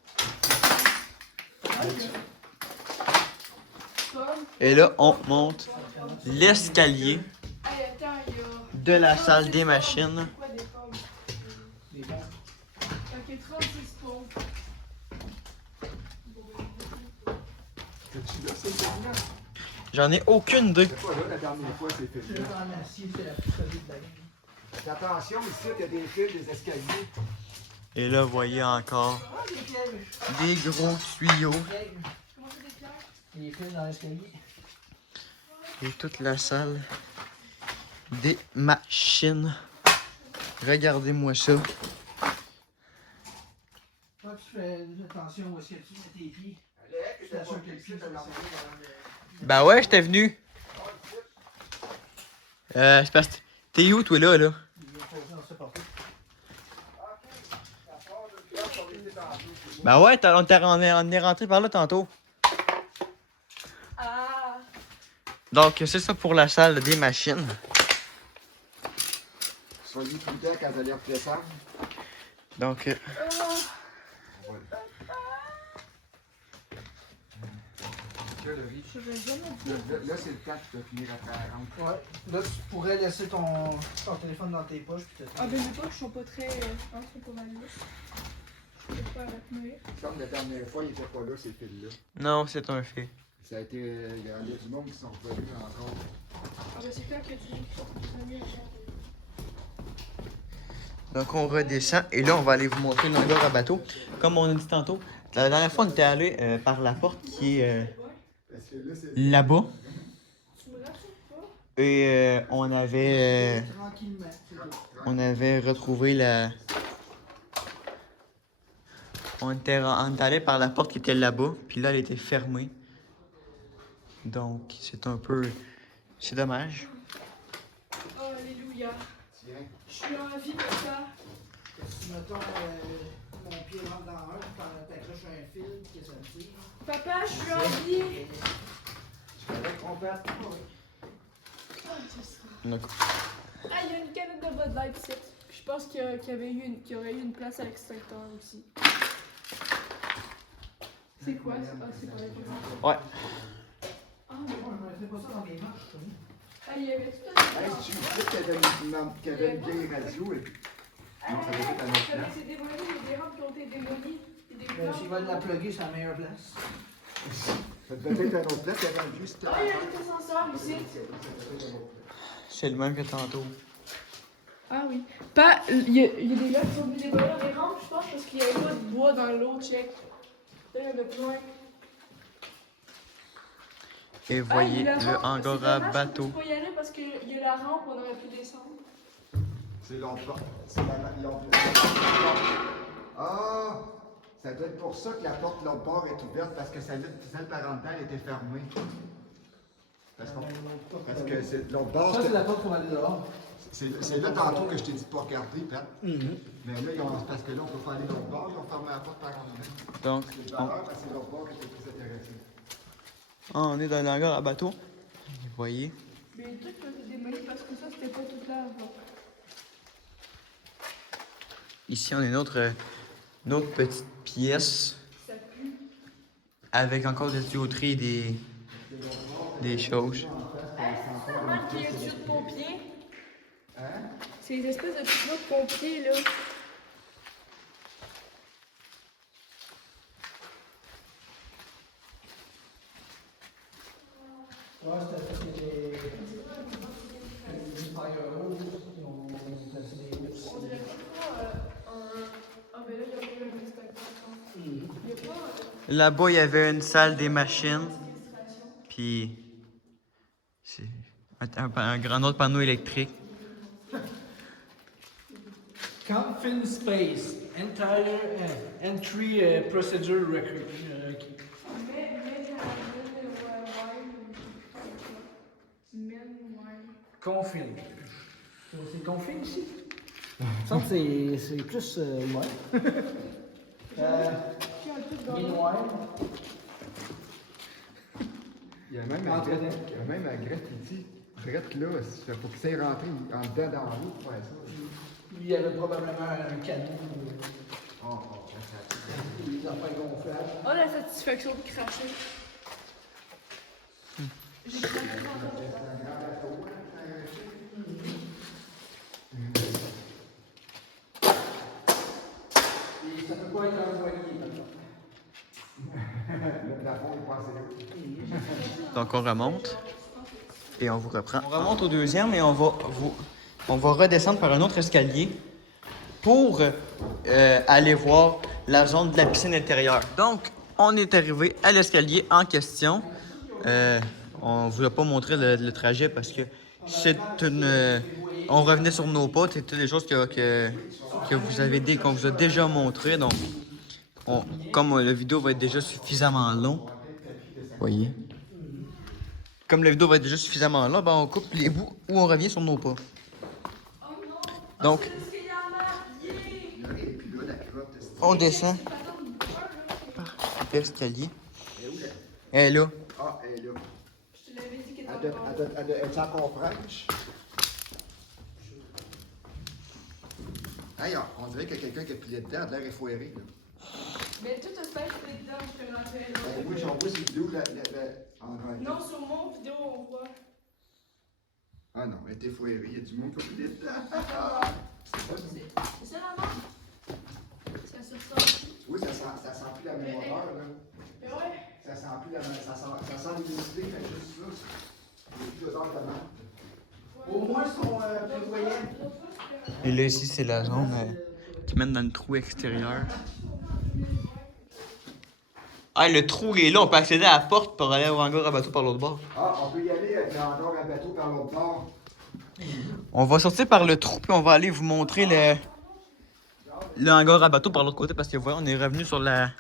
Et là, on monte l'escalier Hey, attends, il y a. de la salle des machines. Quoi des pommes? Des bons. Ok, 36 pompes. C'est-tu là, c'est dernière? J'en ai aucune idée. C'est pas là la dernière fois, c'est fait C'est là. en acier, c'est la plus solide de la game. Faites attention, ici, il y a des fils, des escaliers. Et là, vous voyez encore Ah, des pièges. des gros tuyaux. Pièges. Comment c'est des pierres? Les fils dans l'escalier. Et toute la salle des machines. Regardez-moi ça. Toi, tu fais attention où est-ce que tu mets tes pieds. Je t'assure que le pied, ça va s'en aller dans le... Ben ouais, j'étais venu. C'est parce que t'es où, toi, là? Il vient poser dans ce porté. Ben ouais, on est rentré par là tantôt. Ah! Donc, c'est ça pour la salle des machines. Soyez prudents quand vous allez redescendre. Donc, Là, le riz. Je vais jamais Là, c'est le temps que tu dois finir à 40. Ouais. Là, tu pourrais laisser ton téléphone dans tes poches. Puis Ah, ben mes poches sont pas très. Non, sont pas mal lisses. Je peux pas retenir. Comme la dernière fois, il n'était pas là, ces fils-là. non, c'est un fait. Ça a été. Il y a du monde qui sont revenus encore. Ah, ben c'est clair que tu as mis à faire. Donc, on redescend. Et là, on va aller vous montrer l'hangar à bateau. Comme on a dit tantôt, la dernière fois, on était allé par la porte qui est Parce que là, c'est. là-bas. Tu me rassures pas? Et tranquillement. C'est tout. on avait retrouvé la. On était allé par la porte qui était là-bas. Puis là, elle était fermée. Donc, c'est un peu. C'est dommage. Oh, alléluia. Tiens. Je suis en vie, papa. Si, mettons, mon pied rentre dans un, puis t'accroches un fil, qu'est-ce que ça me dit? Papa, je suis en vie. Je t'avais trompette. Ah, c'est ça. Donc, Ah, il y a une canette de Bud Light ici. Je pense qu'il y aurait eu une place à l'extincteur aussi. C'est quoi ça? Ah, c'est pas la ouais. Ah, Moi, je ne mettrais pas ça dans mes marches, comme ah, il y avait tout Hey, un tu disais qu'il y avait une vieille radio. Et... Non, ça doit être à notre place. C'est démoli, il y a des rampes qui ont été démolies. Il y a des Ben, planches. s'ils veulent la plugger, c'est la meilleure place. Ça devait être à notre place, il y avait juste. Ah, il y a un ascenseur ici. C'est le même que tantôt. Ah oui. Pas, il y a des gars qui sont venus démolir des rampes, je pense, parce qu'il n'y avait pas de bois dans l'eau, check. Là, il y en a plein. Et voyez Ah, il y a la le rampe. hangar C'est à dommage bateau. qu'on puisse pas y aller parce qu'il y a la rampe, on aurait pu descendre. C'est l'autre porte. C'est l'autre. Ah! Ça doit être pour ça que la porte de l'autre bord est ouverte, parce que celle parentale était fermée. Parce que c'est l'autre bord. Ça, c'est la porte pour aller dehors. C'est là tantôt que je t'ai dit de pas regarder, Pat. Mais là, parce que là, on peut pas aller de l'autre bord, ils ont fermé la porte par en même. Donc, C'est valeur, parce que c'est l'autre bord qui était plus intéressé. on est dans le hangar à bateau. Vous voyez. Mais les trucs ont été démolis parce que ça, c'était pas tout là avant. Ici, on a une autre petite pièce Ça pue. avec encore des tuyauteries et des choses. C'est normal qu'il y ait un tuyau de pompier. Hein? C'est les espèces de tuyaux de pompier, là. Ouais, c'était parce que des firewalls qui ont placé des routes. On dirait pas Ah, ben là, il y a pas un extincteur. Il y a pas. Là-bas, il y avait une salle des machines. Puis, c'est un grand autre panneau électrique. Can't film space. Entire entry procedure record. Confine. C'est confine ici? Il me semble que c'est plus ouais. Meanwhile. Il y a même un graffiti. Direct là, il faut qu'il s'aille rentrer en dedans dans l'eau pour faire ça. Il y avait probablement un cadeau. Des affaires gonflables. Oh, la satisfaction de cracher. J'ai craché dans le Et ça peut pas être envoyé. Le plafond est passé là. Donc on remonte et on vous reprend. On remonte au deuxième et on va redescendre par un autre escalier pour aller voir la zone de la piscine intérieure. Donc on est arrivé à l'escalier en question. On ne vous a pas montré le trajet parce que c'est une... on revenait sur nos pas, c'était des choses que qu'on vous a déjà montré. Donc comme la vidéo va être déjà suffisamment long, voyez. Comme la vidéo va être déjà suffisamment long, ben on coupe les bouts où on revient sur nos pas. Donc, on descend par l'escalier. Elle est là. Ah, elle est là. Je te l'avais dit qu'elle était encore. Elle est encore fraîche. Hey, on dirait qu'il y a quelqu'un qui a pilé dedans, de l'air effoiré. Mais tout a fait dedans, je te rappelle. Oui, j'en vois ces vidéos en Non, sur mon vidéo, on voit. Ah non, elle est effoirée, il y a du monde qui a pilé dedans. C'est ça la marque? Ça se ressort. Oui, ça sent plus la même odeur, là. Mais ouais. Ça sent plus la même... Ça sent l'humidité, mais juste là, il n'y a plus d'odeur de menthe. Au moins, son prévoyant. Et là, ici, c'est la zone qui mène dans le trou extérieur. Ah, le trou est là, on peut accéder à la porte pour aller au hangar à bateau par l'autre bord. Ah, on peut y aller avec le hangar à bateau par l'autre bord. On va sortir par le trou puis on va aller vous montrer le hangar à bateau par l'autre côté parce que voilà, on est revenu sur la...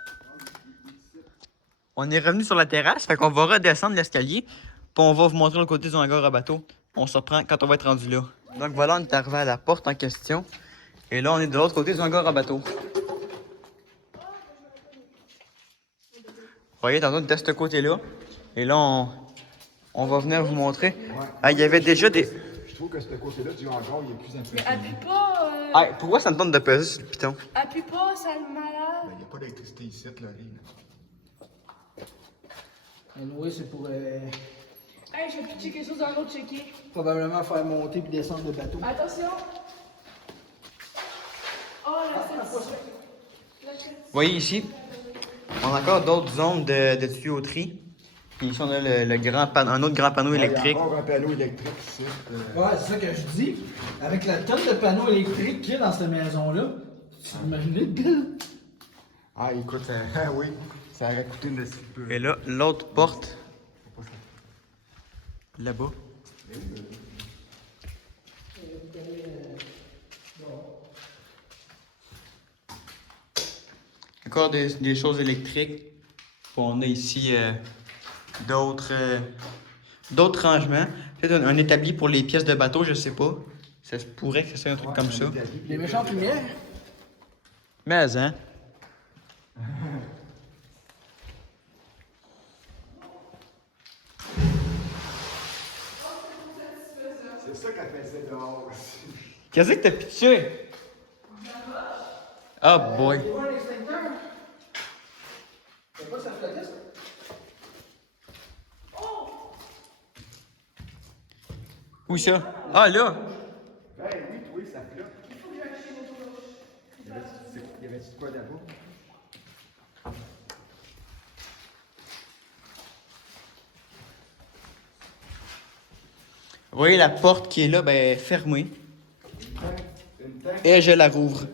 On est revenu sur la terrasse, fait qu'on va redescendre l'escalier puis on va vous montrer le côté du hangar à bateau. On se reprend quand on va être rendu là. Donc voilà, on est arrivé à la porte en question. Et là, on est de l'autre côté du hangar à bateau. Vous voyez, tantôt, on était de ce côté-là. Et là, on va venir vous montrer. Ah, il y avait déjà des... Je trouve que ce côté-là du hangar, il est plus Mais impressionnant. appuie pas. Ah, pourquoi ça me tente de peser sur le piton? Appuie pas, ça le malade. Il n'y a pas d'électricité ici, Laurie. Oui, c'est pour Hey, je vais pitcher quelque chose dans l'autre checker. probablement faire monter puis descendre le bateau. Attention. Oh, la satisfaction. Vous voyez ici, on a encore d'autres zones de tuyauterie. Puis ici, on a un autre grand panneau électrique. Il y a encore un panneau électrique ici. Ouais, c'est ça que je dis. Avec la tonne de panneaux électriques qu'il y a dans cette maison-là, tu t'imagines le gars? Ah, écoute, oui, ça aurait coûté une petit peu. Et là, l'autre porte, là-bas. Encore des choses électriques. Puis on a ici d'autres rangements. Peut-être un établi pour les pièces de bateau, je sais pas. Ça se pourrait que ce soit un truc comme ça. Les méchantes lumières? Mais, hein? C'est ça qu'elle faisait dehors aussi. Qu'est-ce que t'as pitché? Oh boy. Tu vois un extincteur? C'est pas ça flottait, ça? Où ça? Ah là! Ben oui, oui, ça flotte. Il y avait-tu de quoi là-bas? Vous voyez la porte qui est là, ben fermée. Une tank. Et je la rouvre.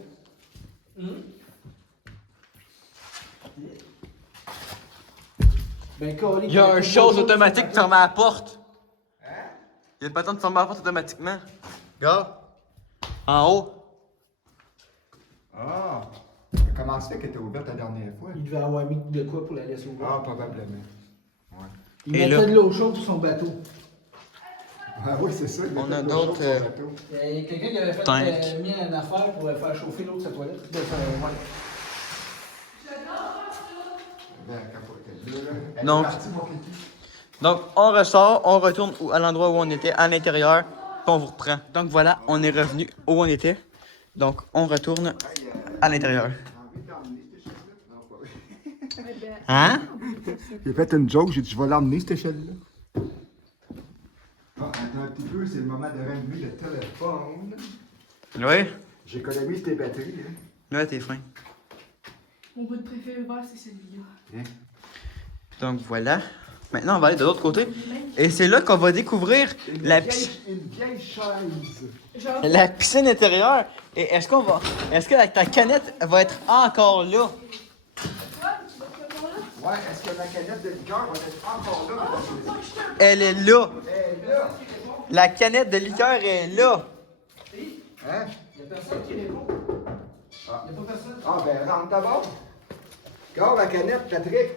Ben, Colin, Il y a un chose automatique qui ferme la porte. Il y a le bâton de fermer la porte automatiquement. Regarde. En haut. Ah! Comment ça fait qu'elle était ouverte la dernière fois? Il devait avoir mis de quoi pour la laisser ouverte. Ah, probablement. Ouais. Il Et mettait là- de l'eau chaude sur son bateau. Ah oui, c'est ça. Il On mettait a de l'eau chaude d'autres, sur le bateau. Il y a quelqu'un qui avait fait Tank. mis une affaire pour faire chauffer l'eau de sa toilette. Ouais. Ben, capote. Là, elle est Donc- partie, mon kiki. Donc, on ressort, on retourne à l'endroit où on était, à l'intérieur, puis on vous reprend. Donc voilà, on est revenu où on était. Donc, on retourne à l'intérieur. J'ai envie d'emmener cette échelle-là. Non, pas vrai. Hein? J'ai fait une joke, j'ai dit, je vais l'emmener, cette échelle-là. Ah, attends un petit peu, c'est le moment de rallumer le téléphone. Oui. J'économise tes batteries, hein. Là, t'es fin. Mon bout de préféré vert, c'est celui-là. Hein? Donc voilà. Maintenant, on va aller de l'autre côté. Et c'est là qu'on va découvrir la piscine. Une vieille chaise. Genre, La piscine intérieure. Et est-ce qu'on va. Est-ce que ta canette va être encore là? quoi? Tu vas te faire là? Ouais, est-ce que ma canette de liqueur va être encore là? Elle est là. Elle est là. La canette de liqueur est là. Hein? Il n'y a personne qui répond. Ah. Il n'y a pas personne. Ah, ben, rentre d'abord. Garde la canette, Patrick.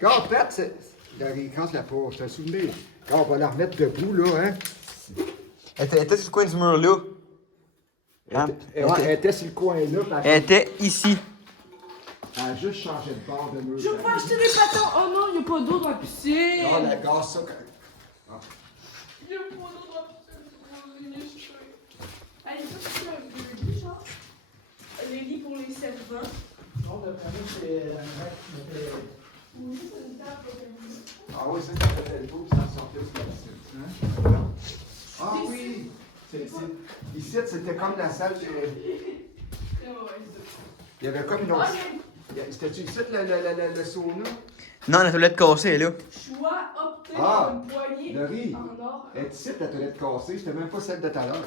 Garde, Pat, c'est. Il casse la peau, je te souviens. Quand on va la remettre debout, là, hein? Elle était sur le coin du mur là. Hein? Elle était sur le coin, là. puis Elle était ici. Elle a juste changé de bord de mur. Je veux acheter des patins! Oh non, il n'y a pas d'eau dans la piscine! Ah, la gaze, ça. Il n'y a pas d'eau dans la piscine, c'est pour les cheveux. Allez, ça, c'est un lit, genre. Les lits pour les servants. Non, d'après moi, c'est un mec qui mettait. Oui, c'est une table pour les lits. Ah oui, ça fait le beau, puis ça sortait sur la piscine. Hein? Ah oui! Ici, c'était comme la salle de. Ah ouais, Il y avait comme une ça. autre. Ah, C'était-tu ici le sauna? Non, la toilette cassée est là. choix opté Ah, pour une poignée Laurie. en or. Elle est ici, la toilette cassée. C'était même pas celle de tout à l'heure.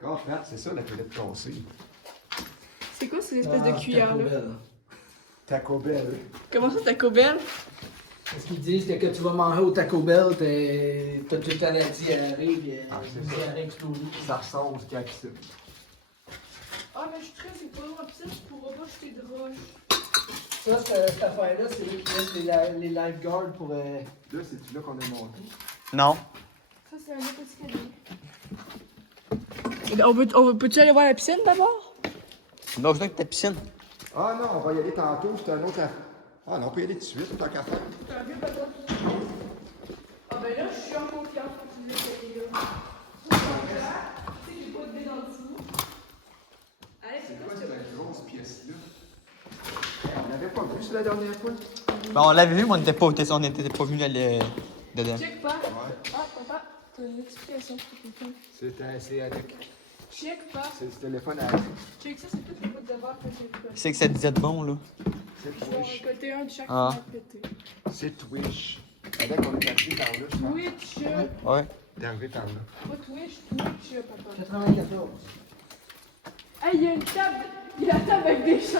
Regarde, Pat, c'est ça, la toilette cassée. C'est quoi cette espèce de cuillère là? Taco Bell. Comment ça, Taco Bell? Parce qu'ils disent que quand tu vas manger au Taco Bell, t'as tout le temps la diarrhée, puis Ah, c'est la ça. diarrhée explosée. Ça ressemble au cactus. Ah, mais je suis très, c'est pas loin, pis ça, tu pourras pas jeter de roche. Ça, cette affaire-là, c'est eux qui laissent les lifeguards pour. Là, c'est-tu là qu'on est monté? Non. Ça, c'est un autre escalier. On peut-tu aller voir la piscine d'abord? Non, je veux que ta piscine. Ah non, on va y aller tantôt, c'est un autre affaire. Ah non, on peut y aller tout de suite, tant qu'à faire. C'est un vieux bateau. Ah, ben là, je suis en confiance pour utiliser celui-là. Tu sais, j'ai pas de dés dans le dessous. Allez, c'est quoi ce cette grosse pièce-là? On n'avait pas vu ça la dernière fois? Ben, on l'avait vu, mais on n'était pas venu aller dedans. Check pas. Ah, papa, t'as une explication sur ton téléphone. C'est avec. Check pas. C'est le téléphone à. Check ça, c'est tout le bout de verre que j'ai fait. C'est que ça disait de bon, là. C'est Je vais en Twitch. récolter un de chaque Ah. fenêtre pété. C'est Twitch. Avec, on est arrivé par là, je pense. Twitch. Ouais. T'es arrivé par là. Pas Twitch, Twitch, papa. 94. Hey, il y a une table. Il y a la table avec des chats.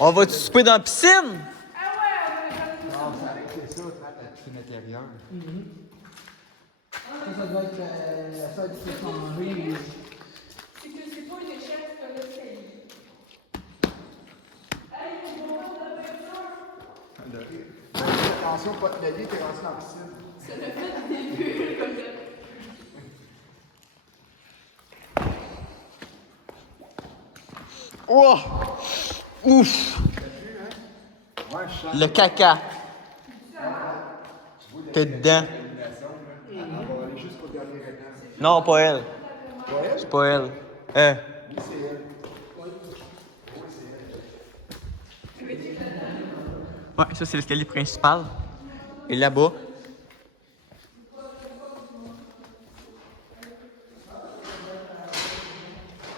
On va-tu souper dans la piscine? Ah ouais, Non, c'est ça, la piscine intérieure. Ça doit être la salle qui fait manger. c'est que c'est pas une échelle, c'est un escalier. Hey, on va voir la peinture. Attention, pas de laver, t'es rendu dans la piscine. Ça l'a fait des bulles comme ça. Oh! Ouf! Ouais, je sens. Le caca. T'es dedans. On va aller jusqu'au dernier étage. Non, pas elle. Pas elle? C'est pas elle. Oui, c'est elle. Ouais, ça c'est l'escalier principal. Et là-bas.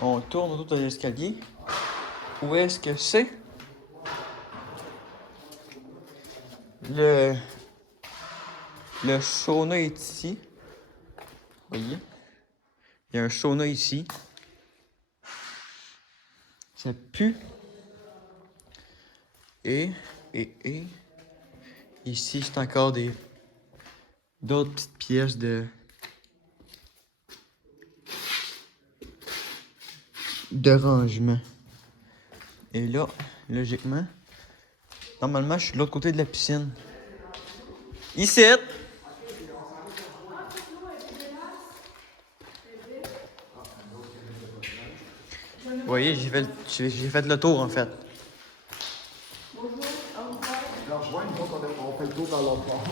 On tourne autour de l'escalier. Où est-ce que c'est? Le sauna est ici. Vous voyez? Il y a un sauna ici. Ça pue. Et ici, c'est encore d'autres petites pièces de de rangement. Et là, logiquement, normalement, je suis de l'autre côté de la piscine. Ici! Vous voyez, j'ai fait le tour en fait. Alors, je vois, nous autres, on fait le tour dans l'autre bord.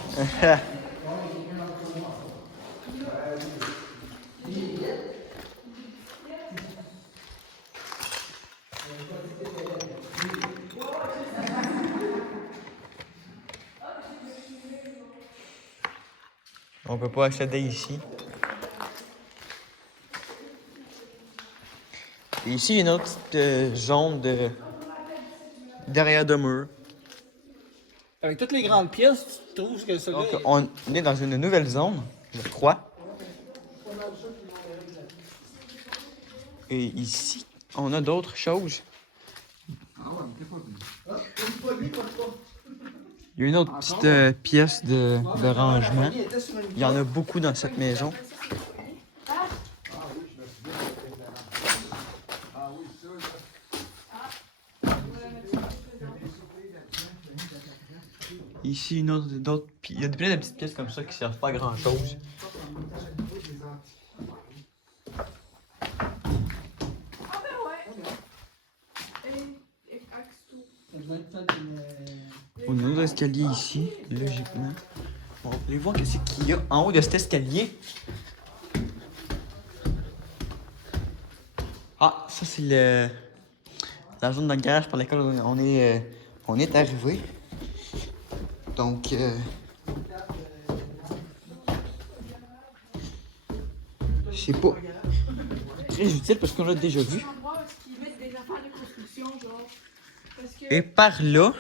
On peut pas accéder ici. Et ici, il y a une autre petite zone derrière de mur. Avec toutes les grandes pièces, tu trouves que ça Donc, on est dans une nouvelle zone, je crois. Et ici, on a d'autres choses. Il y a une autre petite pièce de rangement. Il y en a beaucoup dans cette maison. Ici, une autre, d'autres. Il y a plein de petites pièces comme ça qui servent pas à grand chose. On a un autre escalier ici, logiquement. On va aller voir qu'est-ce qu'il y a en haut de cet escalier. Ah, ça c'est la zone dans le garage par laquelle on est arrivé. Donc, je sais pas. Très utile parce qu'on l'a déjà vu. Et par là,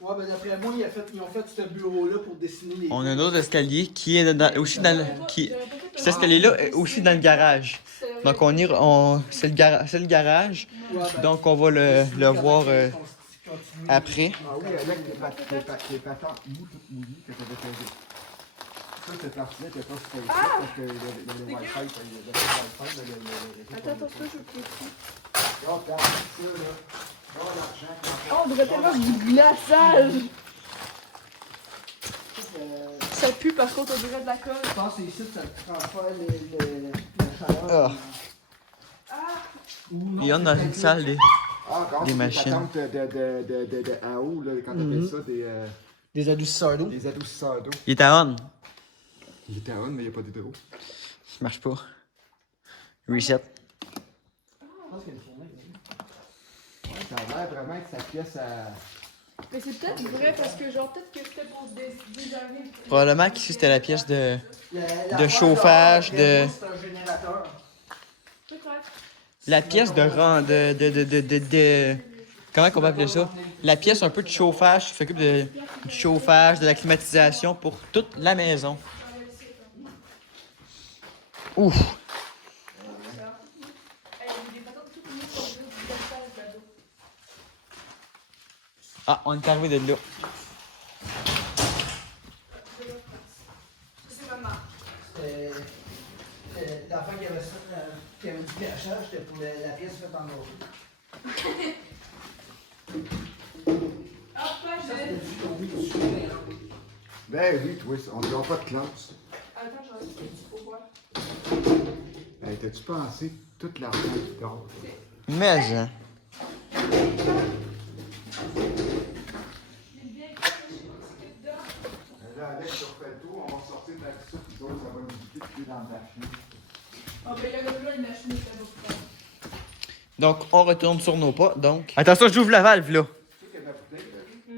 Ouais, ben d'après moi, ils ont fait ce bureau-là pour dessiner les. on a un autre escalier qui est aussi dans le. Cet escalier-là est aussi dans le garage. Donc c'est le garage. Ouais, ben, Donc on va le voir après. Ah oui, avec les patentes toutes mouillées que tu avais posées. Ça, cette partie-là n'était pas super utile parce que le Wi-Fi, il y avait le Wi-Fi. Attends, ça, je peux plus. Oh, regarde ça, là. Oh, l'argent. Oh, on devrait tellement du glaçage! Ça pue, par contre, on dirait de la colle. je pense que c'est ici que ça transfère la chaleur. Ah. Et on a une salle des. Ah, quand Des c'est machines. patentes de AO, là, quand on appelle ça, Des adoucisseurs d'eau. des adoucisseurs d'eau. Il est à on. Il était on, mais il n'y a pas d'hydro. Ça marche pas. Reset. Ça a l'air vraiment que sa pièce à... Mais c'est peut-être vrai parce que, genre, peut-être que c'était pour désarmer. Probablement qu'ici c'était la pièce de La chauffage, c'est de. un générateur. Peut-être. La pièce de. Comment qu'on va appeler ça? La pièce un peu de chauffage qui s'occupe du chauffage, de la climatisation pour toute la maison. Ouf! Ah, on est arrivé de là. La fin qui avait du crachage, c'était pour la pièce faite en or. Ben oui, toi, on ne pas de classe. Attends, j'en ai un petit peu voir. Ben, t'as-tu pensé toute l'argent qui dort? Mais, hein. Là, Alex, je refais le tour, on va sortir de ça, puis ça va nous piquer de pied dans le machine. Ah, ben, il y a là une machine qui va vous faire. Donc, on retourne sur nos pas, donc. Attention, j'ouvre la valve, là.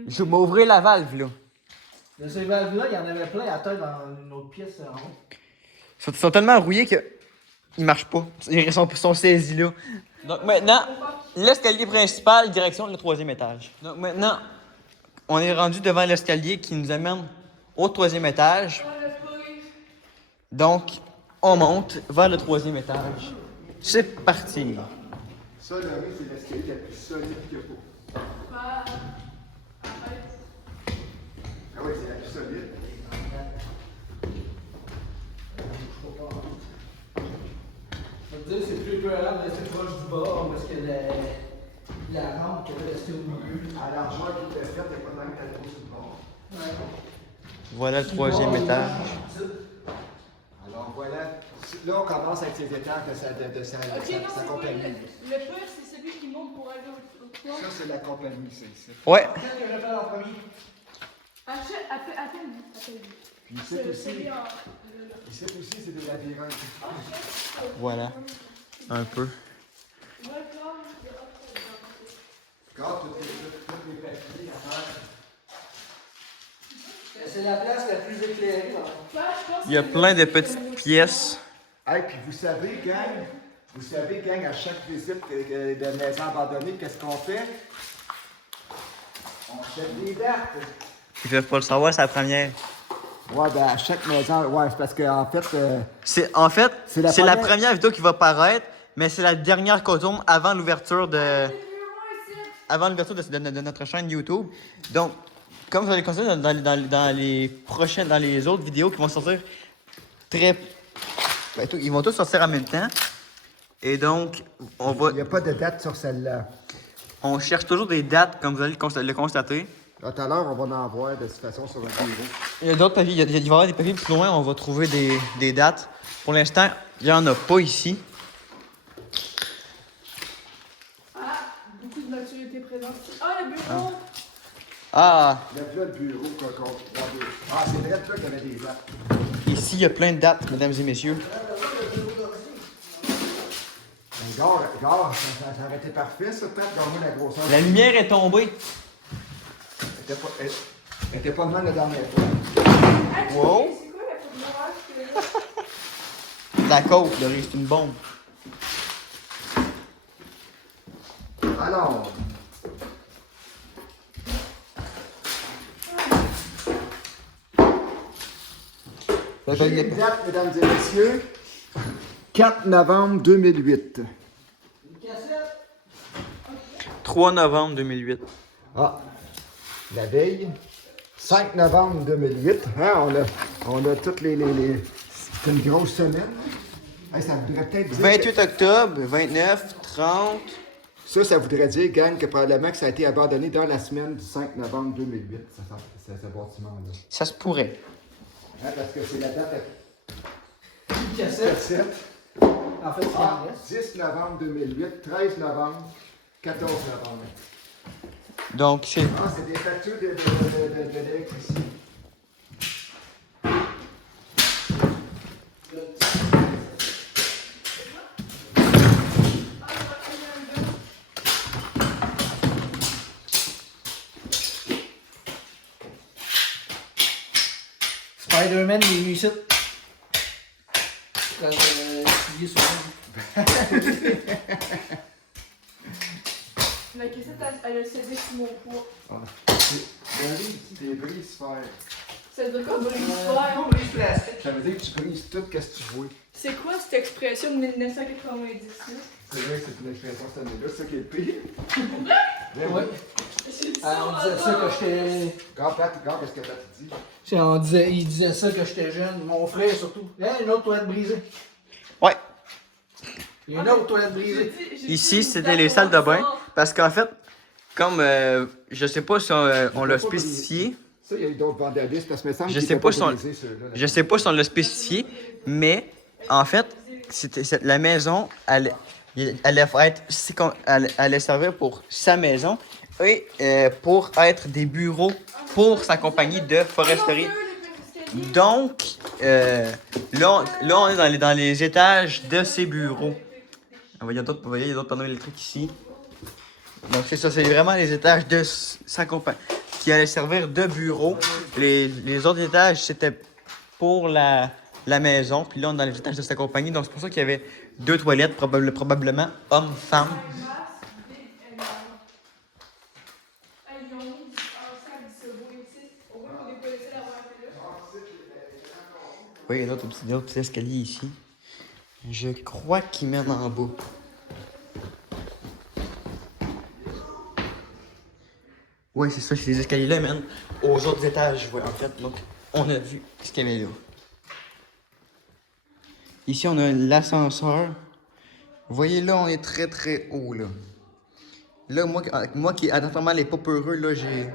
Je vais m'ouvrir la valve, là. De ces valves-là, il y en avait plein à terre dans une autre pièce en haut. Ils sont tellement rouillés que. Ils marchent pas. Ils sont saisis, là. Donc, maintenant, l'escalier principal, direction le 3e étage. Donc, maintenant, on est rendu devant l'escalier qui nous amène au 3e étage. Donc, on monte vers le 3e étage. C'est parti. Ça, là, oui, c'est l'escalier le plus solide qu'il y a pas. Ah oui, c'est la plus solide. Je veux dire, c'est plus peu à rester proche du bord parce que la rampe qui est restée au milieu. À l'argent qui était fait, il n'y a pas de qu'elle trouve sur le bord. Ouais. Voilà le troisième étage. Alors voilà, là on commence avec ces étages de sa Ok, non, sa c'est quoi compagnie. le pire, c'est celui qui monte pour aller au toit. Ça, c'est la compagnie, c'est ici. Ouais. Quel que je fais en premier? Appelle-lui. Puis ici C'est aussi, lui en. ici aussi, c'est des labyrinthes. Voilà. Un peu. Regarde tous les papiers à faire. C'est la place la plus éclairée. Là. Il y a plein de petites pièces. Hey, puis vous savez, gang, à chaque visite de maison abandonnée, qu'est-ce qu'on fait? On achète des dates. Ils peuvent pas le savoir, c'est la première. Ouais, ben à chaque maison, ouais, c'est parce qu'en fait, C'est la la première- première vidéo qui va paraître, mais c'est la dernière qu'on tourne avant l'ouverture de notre chaîne YouTube. Donc, comme vous allez constater dans les autres vidéos qui vont sortir ils vont tous sortir en même temps. Et donc, il n'y a pas de date sur celle-là. on cherche toujours des dates, comme vous allez le constater. Là, tout à l'heure, on va en voir de toute façon sur le bureau. Il y a d'autres papiers, il va y avoir des papiers plus loin, on va trouver des dates. Pour l'instant, il n'y en a pas ici. Beaucoup de maturité présente. Ah, le bureau! Ah, Il y a là le bureau qu'on va voir. Ah, c'est vrai, là qu'il y avait des dates. ici, il y a plein de dates, mesdames et messieurs. Ben, gars, ça aurait été parfait, ça, peut-être, dans la grosseur. La lumière est tombée. Elle était pas de mal la dernière fois. Wow. C'est quoi la coupe de La côte, le riz, c'est une bombe. Alors, j'ai une date, mesdames et messieurs. 4 novembre 2008. 3 novembre 2008. Ah, la veille. 5 novembre 2008. Hein, on a toutes les... C'est une grosse semaine. Hey, ça voudrait peut-être dire... 28 octobre, 29, 30. Ça voudrait dire, gang, que probablement que ça a été abandonné dans la semaine du 5 novembre 2008, ce bâtiment-là. Ça se pourrait. Hein, parce que c'est la date Une cassette. 7. En fait, c'est Ah, en reste. 10 novembre 2008, 13 novembre, 14 novembre. Donc, c'est. Ah, c'est des factures d'électricité. Spider-Man, il est venu ici. Quand il est sur La cassette, elle a cédé sous mon poids. Des brise-fer. Ça veut dire quoi, brise brise plastique. Ça veut dire que tu brises tout ce que tu veux. C'est quoi cette expression de 1990 là? C'est vrai que c'est une expression cette année-là, c'est ça qui est le pire. Ouais. On disait ça que j'étais. Regarde ce que t'as dit. Il disait ça que j'étais jeune, mon frère surtout. Hein, une autre toilette brisée. Ouais. Il y a une autre toilette brisée. Ici, c'était les salles de bain. Parce qu'en fait, comme je sais pas si on l'a spécifié. Ça, il y a eu d'autres vandalismes parce que me semble Je qu'ils sais étaient pas si on- brisés, ceux-là, là. Je sais pas si on l'a spécifié, mais en fait, la maison, elle allait servir pour sa maison et pour être des bureaux pour sa compagnie de foresterie. Donc, là, on est dans les étages de ces bureaux. Vous voyez, il y a d'autres panneaux électriques ici. Donc, c'est ça, c'est vraiment les étages de sa compagnie qui allaient servir de bureau. Les autres étages, c'était pour la maison. Puis là, on est dans les étages de sa compagnie. Donc, c'est pour ça qu'il y avait 2 toilettes, probablement hommes-femmes. Oui, il y a d'autres petits escaliers ici. Je crois qu'ils mènent en bas. Oui, c'est ça, ces escaliers-là mènent aux autres étages, ouais, en fait. Donc, on a vu ce qu'il y avait là. Ici, on a l'ascenseur. Vous voyez là, on est très très haut là. Là, moi qui à temps normal est pas peureux, là, j'ai.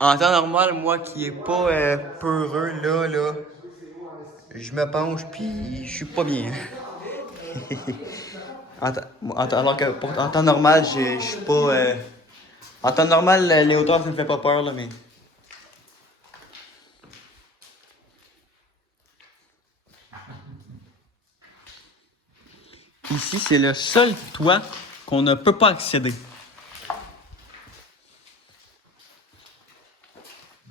En temps normal, moi qui est pas peureux, là, je me penche puis je suis pas bien. Alors que en temps normal, je suis pas. En temps normal, les hauteurs, ça me fait pas peur, là, mais. Ici, c'est le seul toit qu'on ne peut pas accéder.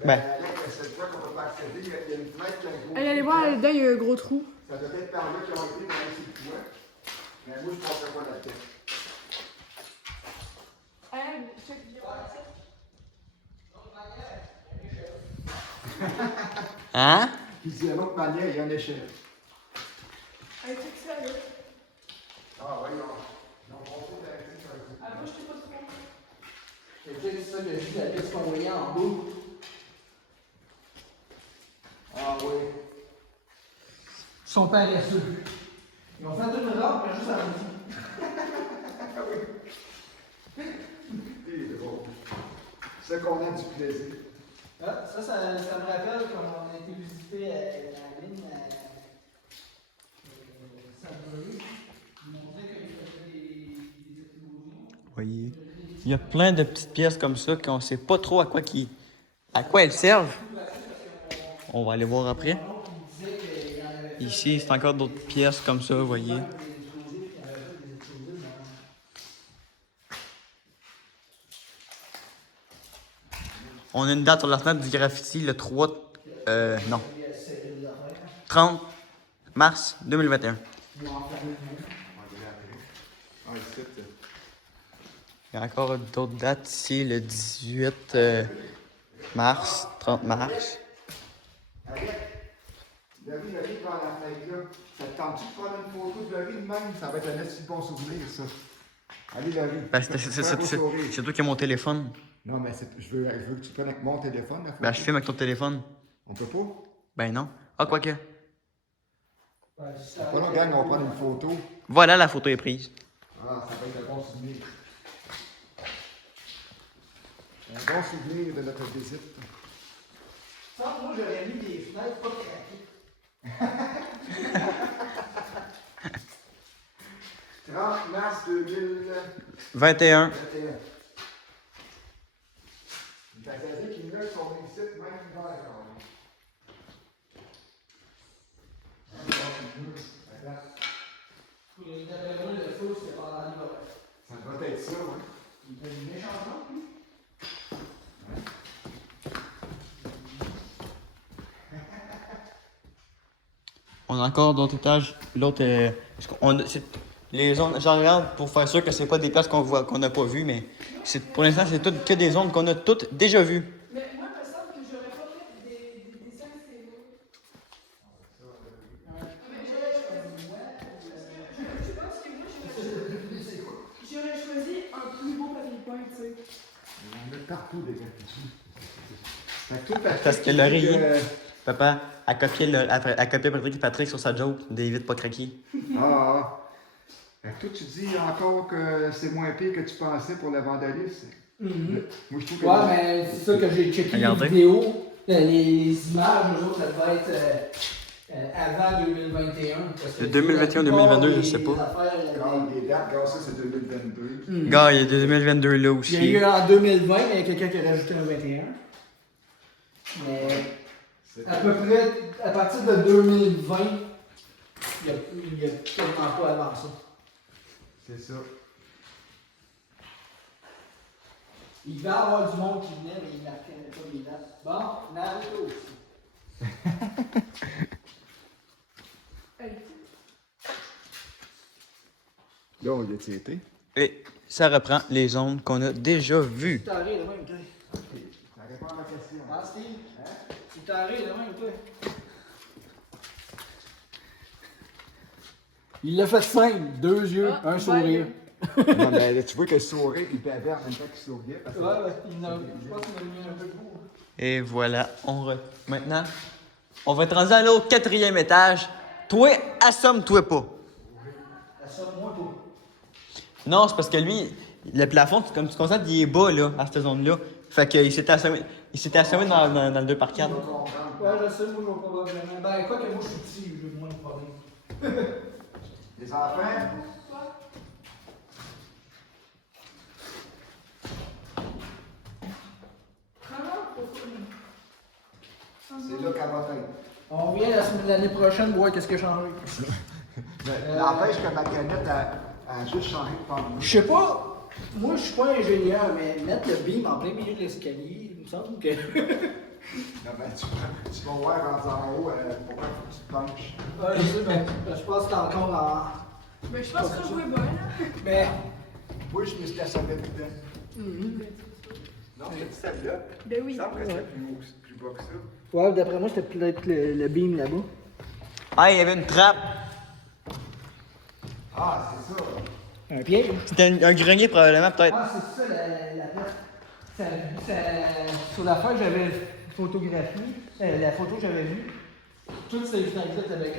Ben. C'est toi qu'on peut pas accéder. Il y a une fenêtre qui a un gros. Allez voir, là-dedans, il y a un gros trou. Ça doit être par là qu'ils ont été pour aller sur le toit. Mais moi, je passerai pas là-dedans. Allez, check bien. Hein? Puis il y a une autre manière, il y a une échelle. Allez, check ça, là. Ah oui, ils ont monté directement sur le toit. Ah, moi, je t'ai pas trop. C'est peut-être ça que j'ai vu la pièce qu'on voyait en bas. Ah oui. Ils sont paresseux. Ils ont fait une rampe, mais juste en dessous. C'est drôle. C'est qu'on a du plaisir. Ah, ça me rappelle quand on a été visiter la ligne Sudbury. Ils montraient qu'ils faisaient des explosions. Vous voyez? Il y a plein de petites pièces comme ça qu'on sait pas trop à quoi elles servent. On va aller voir après. Ici, c'est encore d'autres pièces comme ça, vous voyez. On a une date sur la fenêtre du graffiti, le 30 mars 2021. Il y a encore d'autres dates ici, le 18 mars, 30 mars. Laurie, devant la fenêtre là. Ça te tente-tu de prendre une photo de Laurie de même? Ça va être un assez bon souvenir, ça. Allez, Laurie. Ben, c'est toi qui as mon téléphone. Non, mais je veux que tu prennes avec mon téléphone, la photo. Ben, je filme avec ton téléphone. On peut pas? Ben non. Ah, quoique. Pas long, gang, on va prendre une photo. Voilà, la photo est prise. Ah, ça va être un bon souvenir. Un bon souvenir de notre visite. Ça, moi, j'aurais mis des fenêtres pas craquées. 30 mars 2021. 21. Ça veut dire qu'il y en a qui sont ici, même l'hiver. Le feu, c'était pendant l'hiver. Ça doit être ça, oui. Il y a une méchante lampe, lui. On a encore d'autres étages. L'autre, les zones, j'en regarde pour faire sûr que c'est pas des places qu'on n'a pas vues, mais pour l'instant, c'est que des zones qu'on a toutes déjà vues. Mais moi, il me semble que j'aurais pas fait des dessins de ces mots. Mais je pense que moi, j'aurais choisi un plus beau papier peint, tu sais. On a partout des graffitis. Fait que tout Parce que Laurie, papa, a copié Patrick sur sa joke, David pas craqué. Ah. Fait que toi, tu dis encore que c'est moins pire que tu pensais pour le vandalisme. Mhm. Moi, je trouve que. Ouais, mais c'est ça que j'ai checké Regardez. les vidéos, les images, eux autres, ça devait être avant 2021. Parce que Le 2021, 2022, je sais pas. Regarde, les dates, regarde ça, c'est 2022. Gars, il y a 2022 là aussi. Il y a eu en 2020, mais il y a quelqu'un qui a rajouté un 21. Mais à peu près, à partir de 2020, il n'y a quasiment pas avant ça. C'est ça. Il devait y avoir du monde qui venait, mais il marquait pas les dates. Bon, Naruto aussi. Hey, Là, on y a été. Et ça reprend les zones qu'on a déjà vues. Tu t'arrêtes de même, toi. Ça répond à ma question. Ah, Steve? Tu t'arrêtes de même, toi. Il l'a fait simple. 2 yeux, Ah, un sourire. Non, mais là, tu vois que le sourire, il bavait en même temps qu'il souriait. Parce que... Ouais, je pense qu'il m'a mis un peu de goût. Et voilà, maintenant, on va être rendu à l'autre 4e étage. Toi, assomme-toi pas. La somme Non, c'est parce que lui, le plafond, comme tu constates, il est bas, là, à cette zone-là. Fait qu'il s'était assommé dans le 2 par 4. Ouais, je sais, moi, je vais probablement. Ben, quoi que moi, je suis petit, j'ai moins de problème. Les enfants, c'est là qu'elle va être. On vient l'année prochaine voir qu'est-ce qui a changé. N'empêche que ma canette a juste changé de forme. Je sais pas, moi, je suis pas ingénieur, mais mettre le beam en plein milieu de l'escalier, il me semble que. Non, ben, tu vas voir rendu en haut pourquoi faut que tu te penches. Ouais, je sais, mais je pense que c'est encore en. Mais je pense que je jouais bien, là. Mais. Moi, je me suis assommé dedans. Non, c'est celle-là. Ben oui. Il semble que c'était plus bas que ça. Ouais, d'après moi, c'était peut-être le beam là-bas. Ah, il y avait une trappe. Ah, c'est ça. Un piège? C'était un grenier, probablement, peut-être. Ah, c'est ça la sur l'affaire, j'avais photographié, la photo que j'avais vue. Toutes ces exactes avec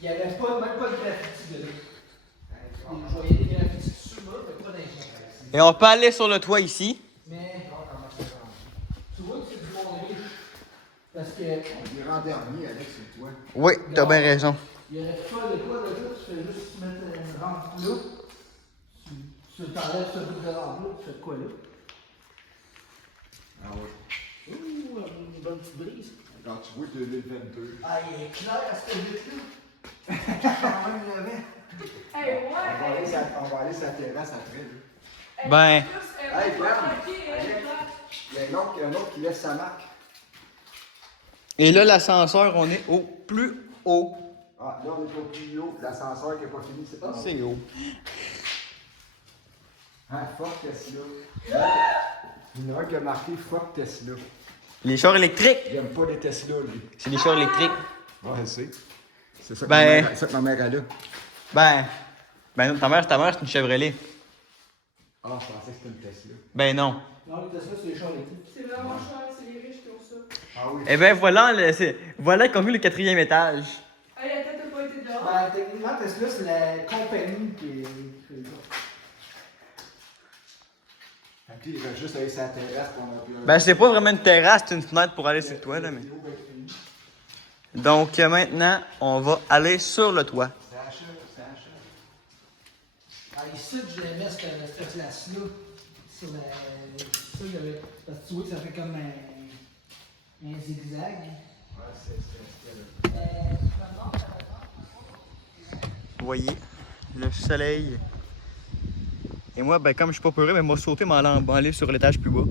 il n'y avait même pas de graffiti dedans. Je voyais des graffitis dessus, là, mais pas d'instant. Et on peut aller sur le toit ici. Mais, tu vois que c'est du monde riche. Parce que, On ira en dernier, Alex, c'est toi. Oui, t'as bien raison. il n'y aurait pas de quoi de là, tu fais juste mettre une rampe là. Tu t'enlèves ce bout de rampe là, tu fais de quoi là? Ah ouais. Ouh, une bonne petite brise. Quand tu vois 2022. Ah, il est clair cette vitre-là. Quand même l'avait. Hey, On va aller ouais, on va aller sur la terrasse après. Là. hey. Ben. Hey, il y a un autre qui laisse sa marque. Et là, l'ascenseur, on est au plus haut. Ah, là, on est au plus haut. L'ascenseur qui n'est pas fini, c'est pas grave. C'est haut. Ah, fuck Tesla. Il y en a un qui a marqué fuck Tesla. Les chars électriques. Il aime pas les Tesla, lui. C'est des chars électriques. Ouais, je sais. C'est ça que, Ben- c'est ça que ma mère a là. Ben, ta mère, c'est une Chevrolet. Ah, je pensais que c'était une Tesla. Ben non. Non, les Tesla, c'est les chars électriques. C'est vraiment cher, c'est les riches qui ont ça. Ah oui. Eh ben voilà, voilà qu'on vu le 4e étage. Hey, la tête n'a pas été dehors. Ben, techniquement, Tesla, c'est la compagnie qui fait ça. Puis il reste juste aller sur la terrasse qu'on a pu. Ben c'est pas vraiment une terrasse, c'est une fenêtre pour aller sur le toit là, mais. Donc maintenant, on va aller sur le toit. Ça achève, ça achève. Ah, ici, je l'aimais, cette place-là. Sur la. Ça, j'avais. Parce que tu vois que ça fait comme un zigzag. Ouais, c'est Vous voyez, le soleil. Et moi, ben comme je suis pas peureux, ben moi sauter, m'en aller sur l'étage plus bas.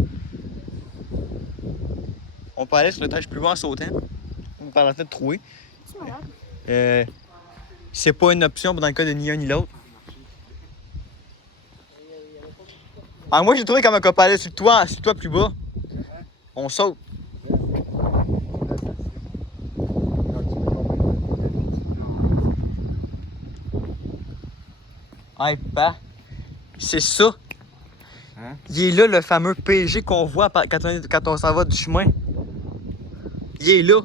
On peut aller sur l'étage plus bas en sautant. Par la fenêtre trouée. C'est pas une option dans le cas de ni un ni l'autre. Ah, moi j'ai trouvé comment on peut aller sur le toit plus bas. On saute. Ah, bah, c'est ça. Hein? Il est là le fameux PG qu'on voit quand on s'en va du chemin. Il est là.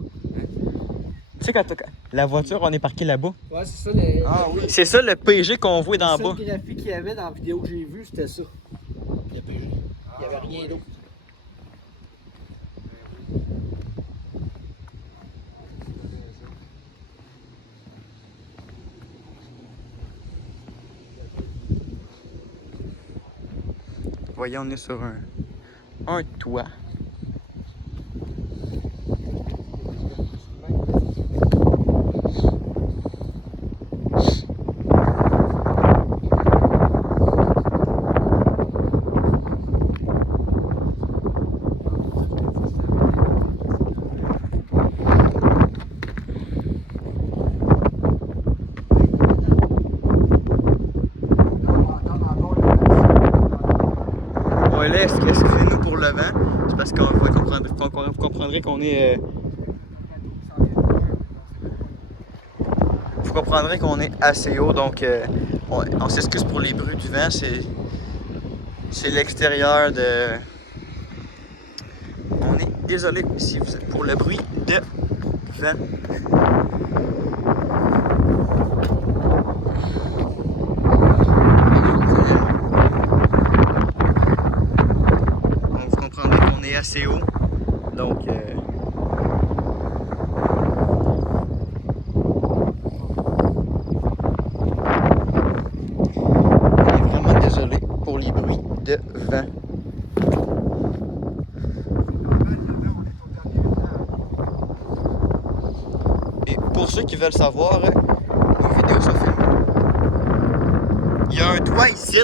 Tu sais, quand la voiture, on est parqué là-bas. Ouais, c'est ça. Les... Ah oui. C'est ça le PG qu'on voit d'en Le bas. seul graphique qu'il y avait dans la vidéo que j'ai vue, c'était ça. Le PG. Il n'y avait rien d'autre. Vous voyez, on est sur un toit. Ouais, là, ce que fait nous pour le vent, c'est parce qu'on vous comprendrez qu'on est. Vous comprendrez qu'on est assez haut, donc on s'excuse pour les bruits du vent. C'est l'extérieur de. On est désolé si vous êtes pour le bruit de vent. assez haut. Donc, on est vraiment désolé pour les bruits de vent. Et pour ceux qui veulent savoir, nos vidéos sont filmées. Il y a un toit ici.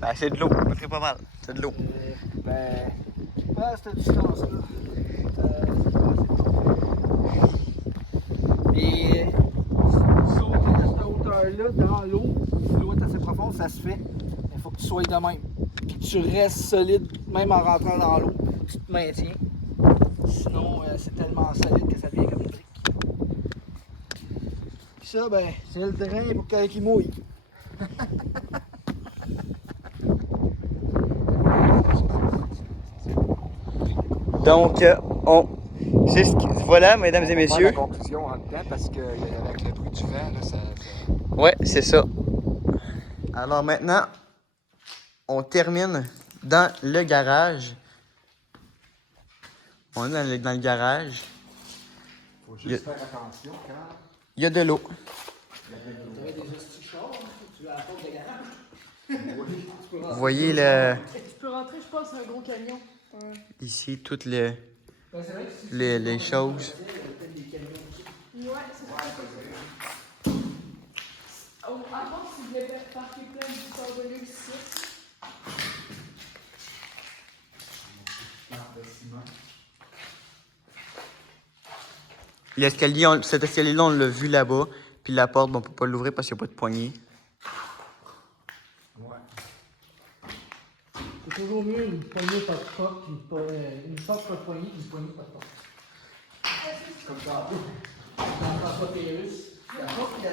Ben, c'est de l'eau, ça fait pas mal. C'est de l'eau. À cette distance-là. Et sauter à cette hauteur-là dans l'eau, si l'eau est assez profonde, ça se fait. Mais il faut que tu sois de même. Puis que tu restes solide, même en rentrant dans l'eau. Tu te maintiens. Sinon, c'est tellement solide que ça devient comme une brique. Puis ça, ben, c'est le drain pour qu'il mouille. Donc, voilà, mesdames et messieurs. La conclusion en dedans parce qu'avec le bruit du vent, là, ça... Ouais, c'est ça. Alors maintenant, on termine dans le garage. On est dans le garage. Faut juste faire attention quand... Il y a de l'eau. Vous voyez Tu peux rentrer, je pense, un gros camion. Ouais. ici toutes les choses. Ouais, c'est ça. Avant, si vous voulez parquer plein de cordonniers ici. L'escalier, cet escalier-là, on l'a vu là-bas. Puis la porte, on peut pas l'ouvrir parce qu'il n'y a pas de poignée. C'est toujours mieux une poignée pas de porte, une porte pas de poignée, qu'une poignée pas de porte. Comme ça. Dans François Pérus, la porte, ça a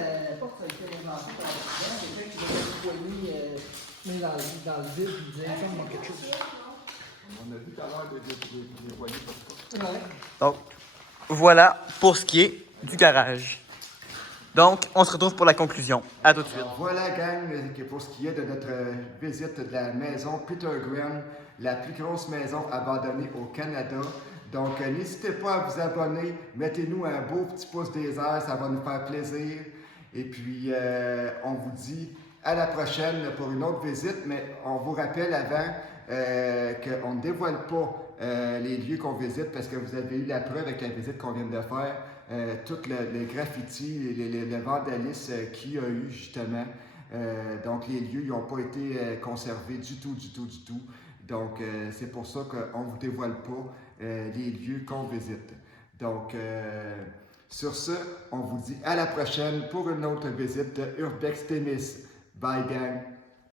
été inventée par l'accident. Quelqu'un qui devait une poignée dans le vide, il disait, ça me manque quelque chose. On a vu tout à l'heure des poignées pas de porte. Ouais. Donc, voilà pour ce qui est du garage. Donc, on se retrouve pour la conclusion. À tout de suite. Alors voilà, gang, pour ce qui est de notre visite de la maison Peter Green, la plus grosse maison abandonnée au Canada. Donc, n'hésitez pas à vous abonner. Mettez-nous un beau petit pouce des airs, ça va nous faire plaisir. Et puis, on vous dit à la prochaine pour une autre visite, mais on vous rappelle avant qu'on ne dévoile pas les lieux qu'on visite parce que vous avez eu la preuve avec la visite qu'on vient de faire. Tout le graffiti, le vandalisme qu'il y a eu justement. Donc les lieux n'ont pas été conservés du tout. Donc c'est pour ça qu'on ne vous dévoile pas les lieux qu'on visite. Donc sur ce, on vous dit à la prochaine pour une autre visite de Urbex Témis. Bye gang!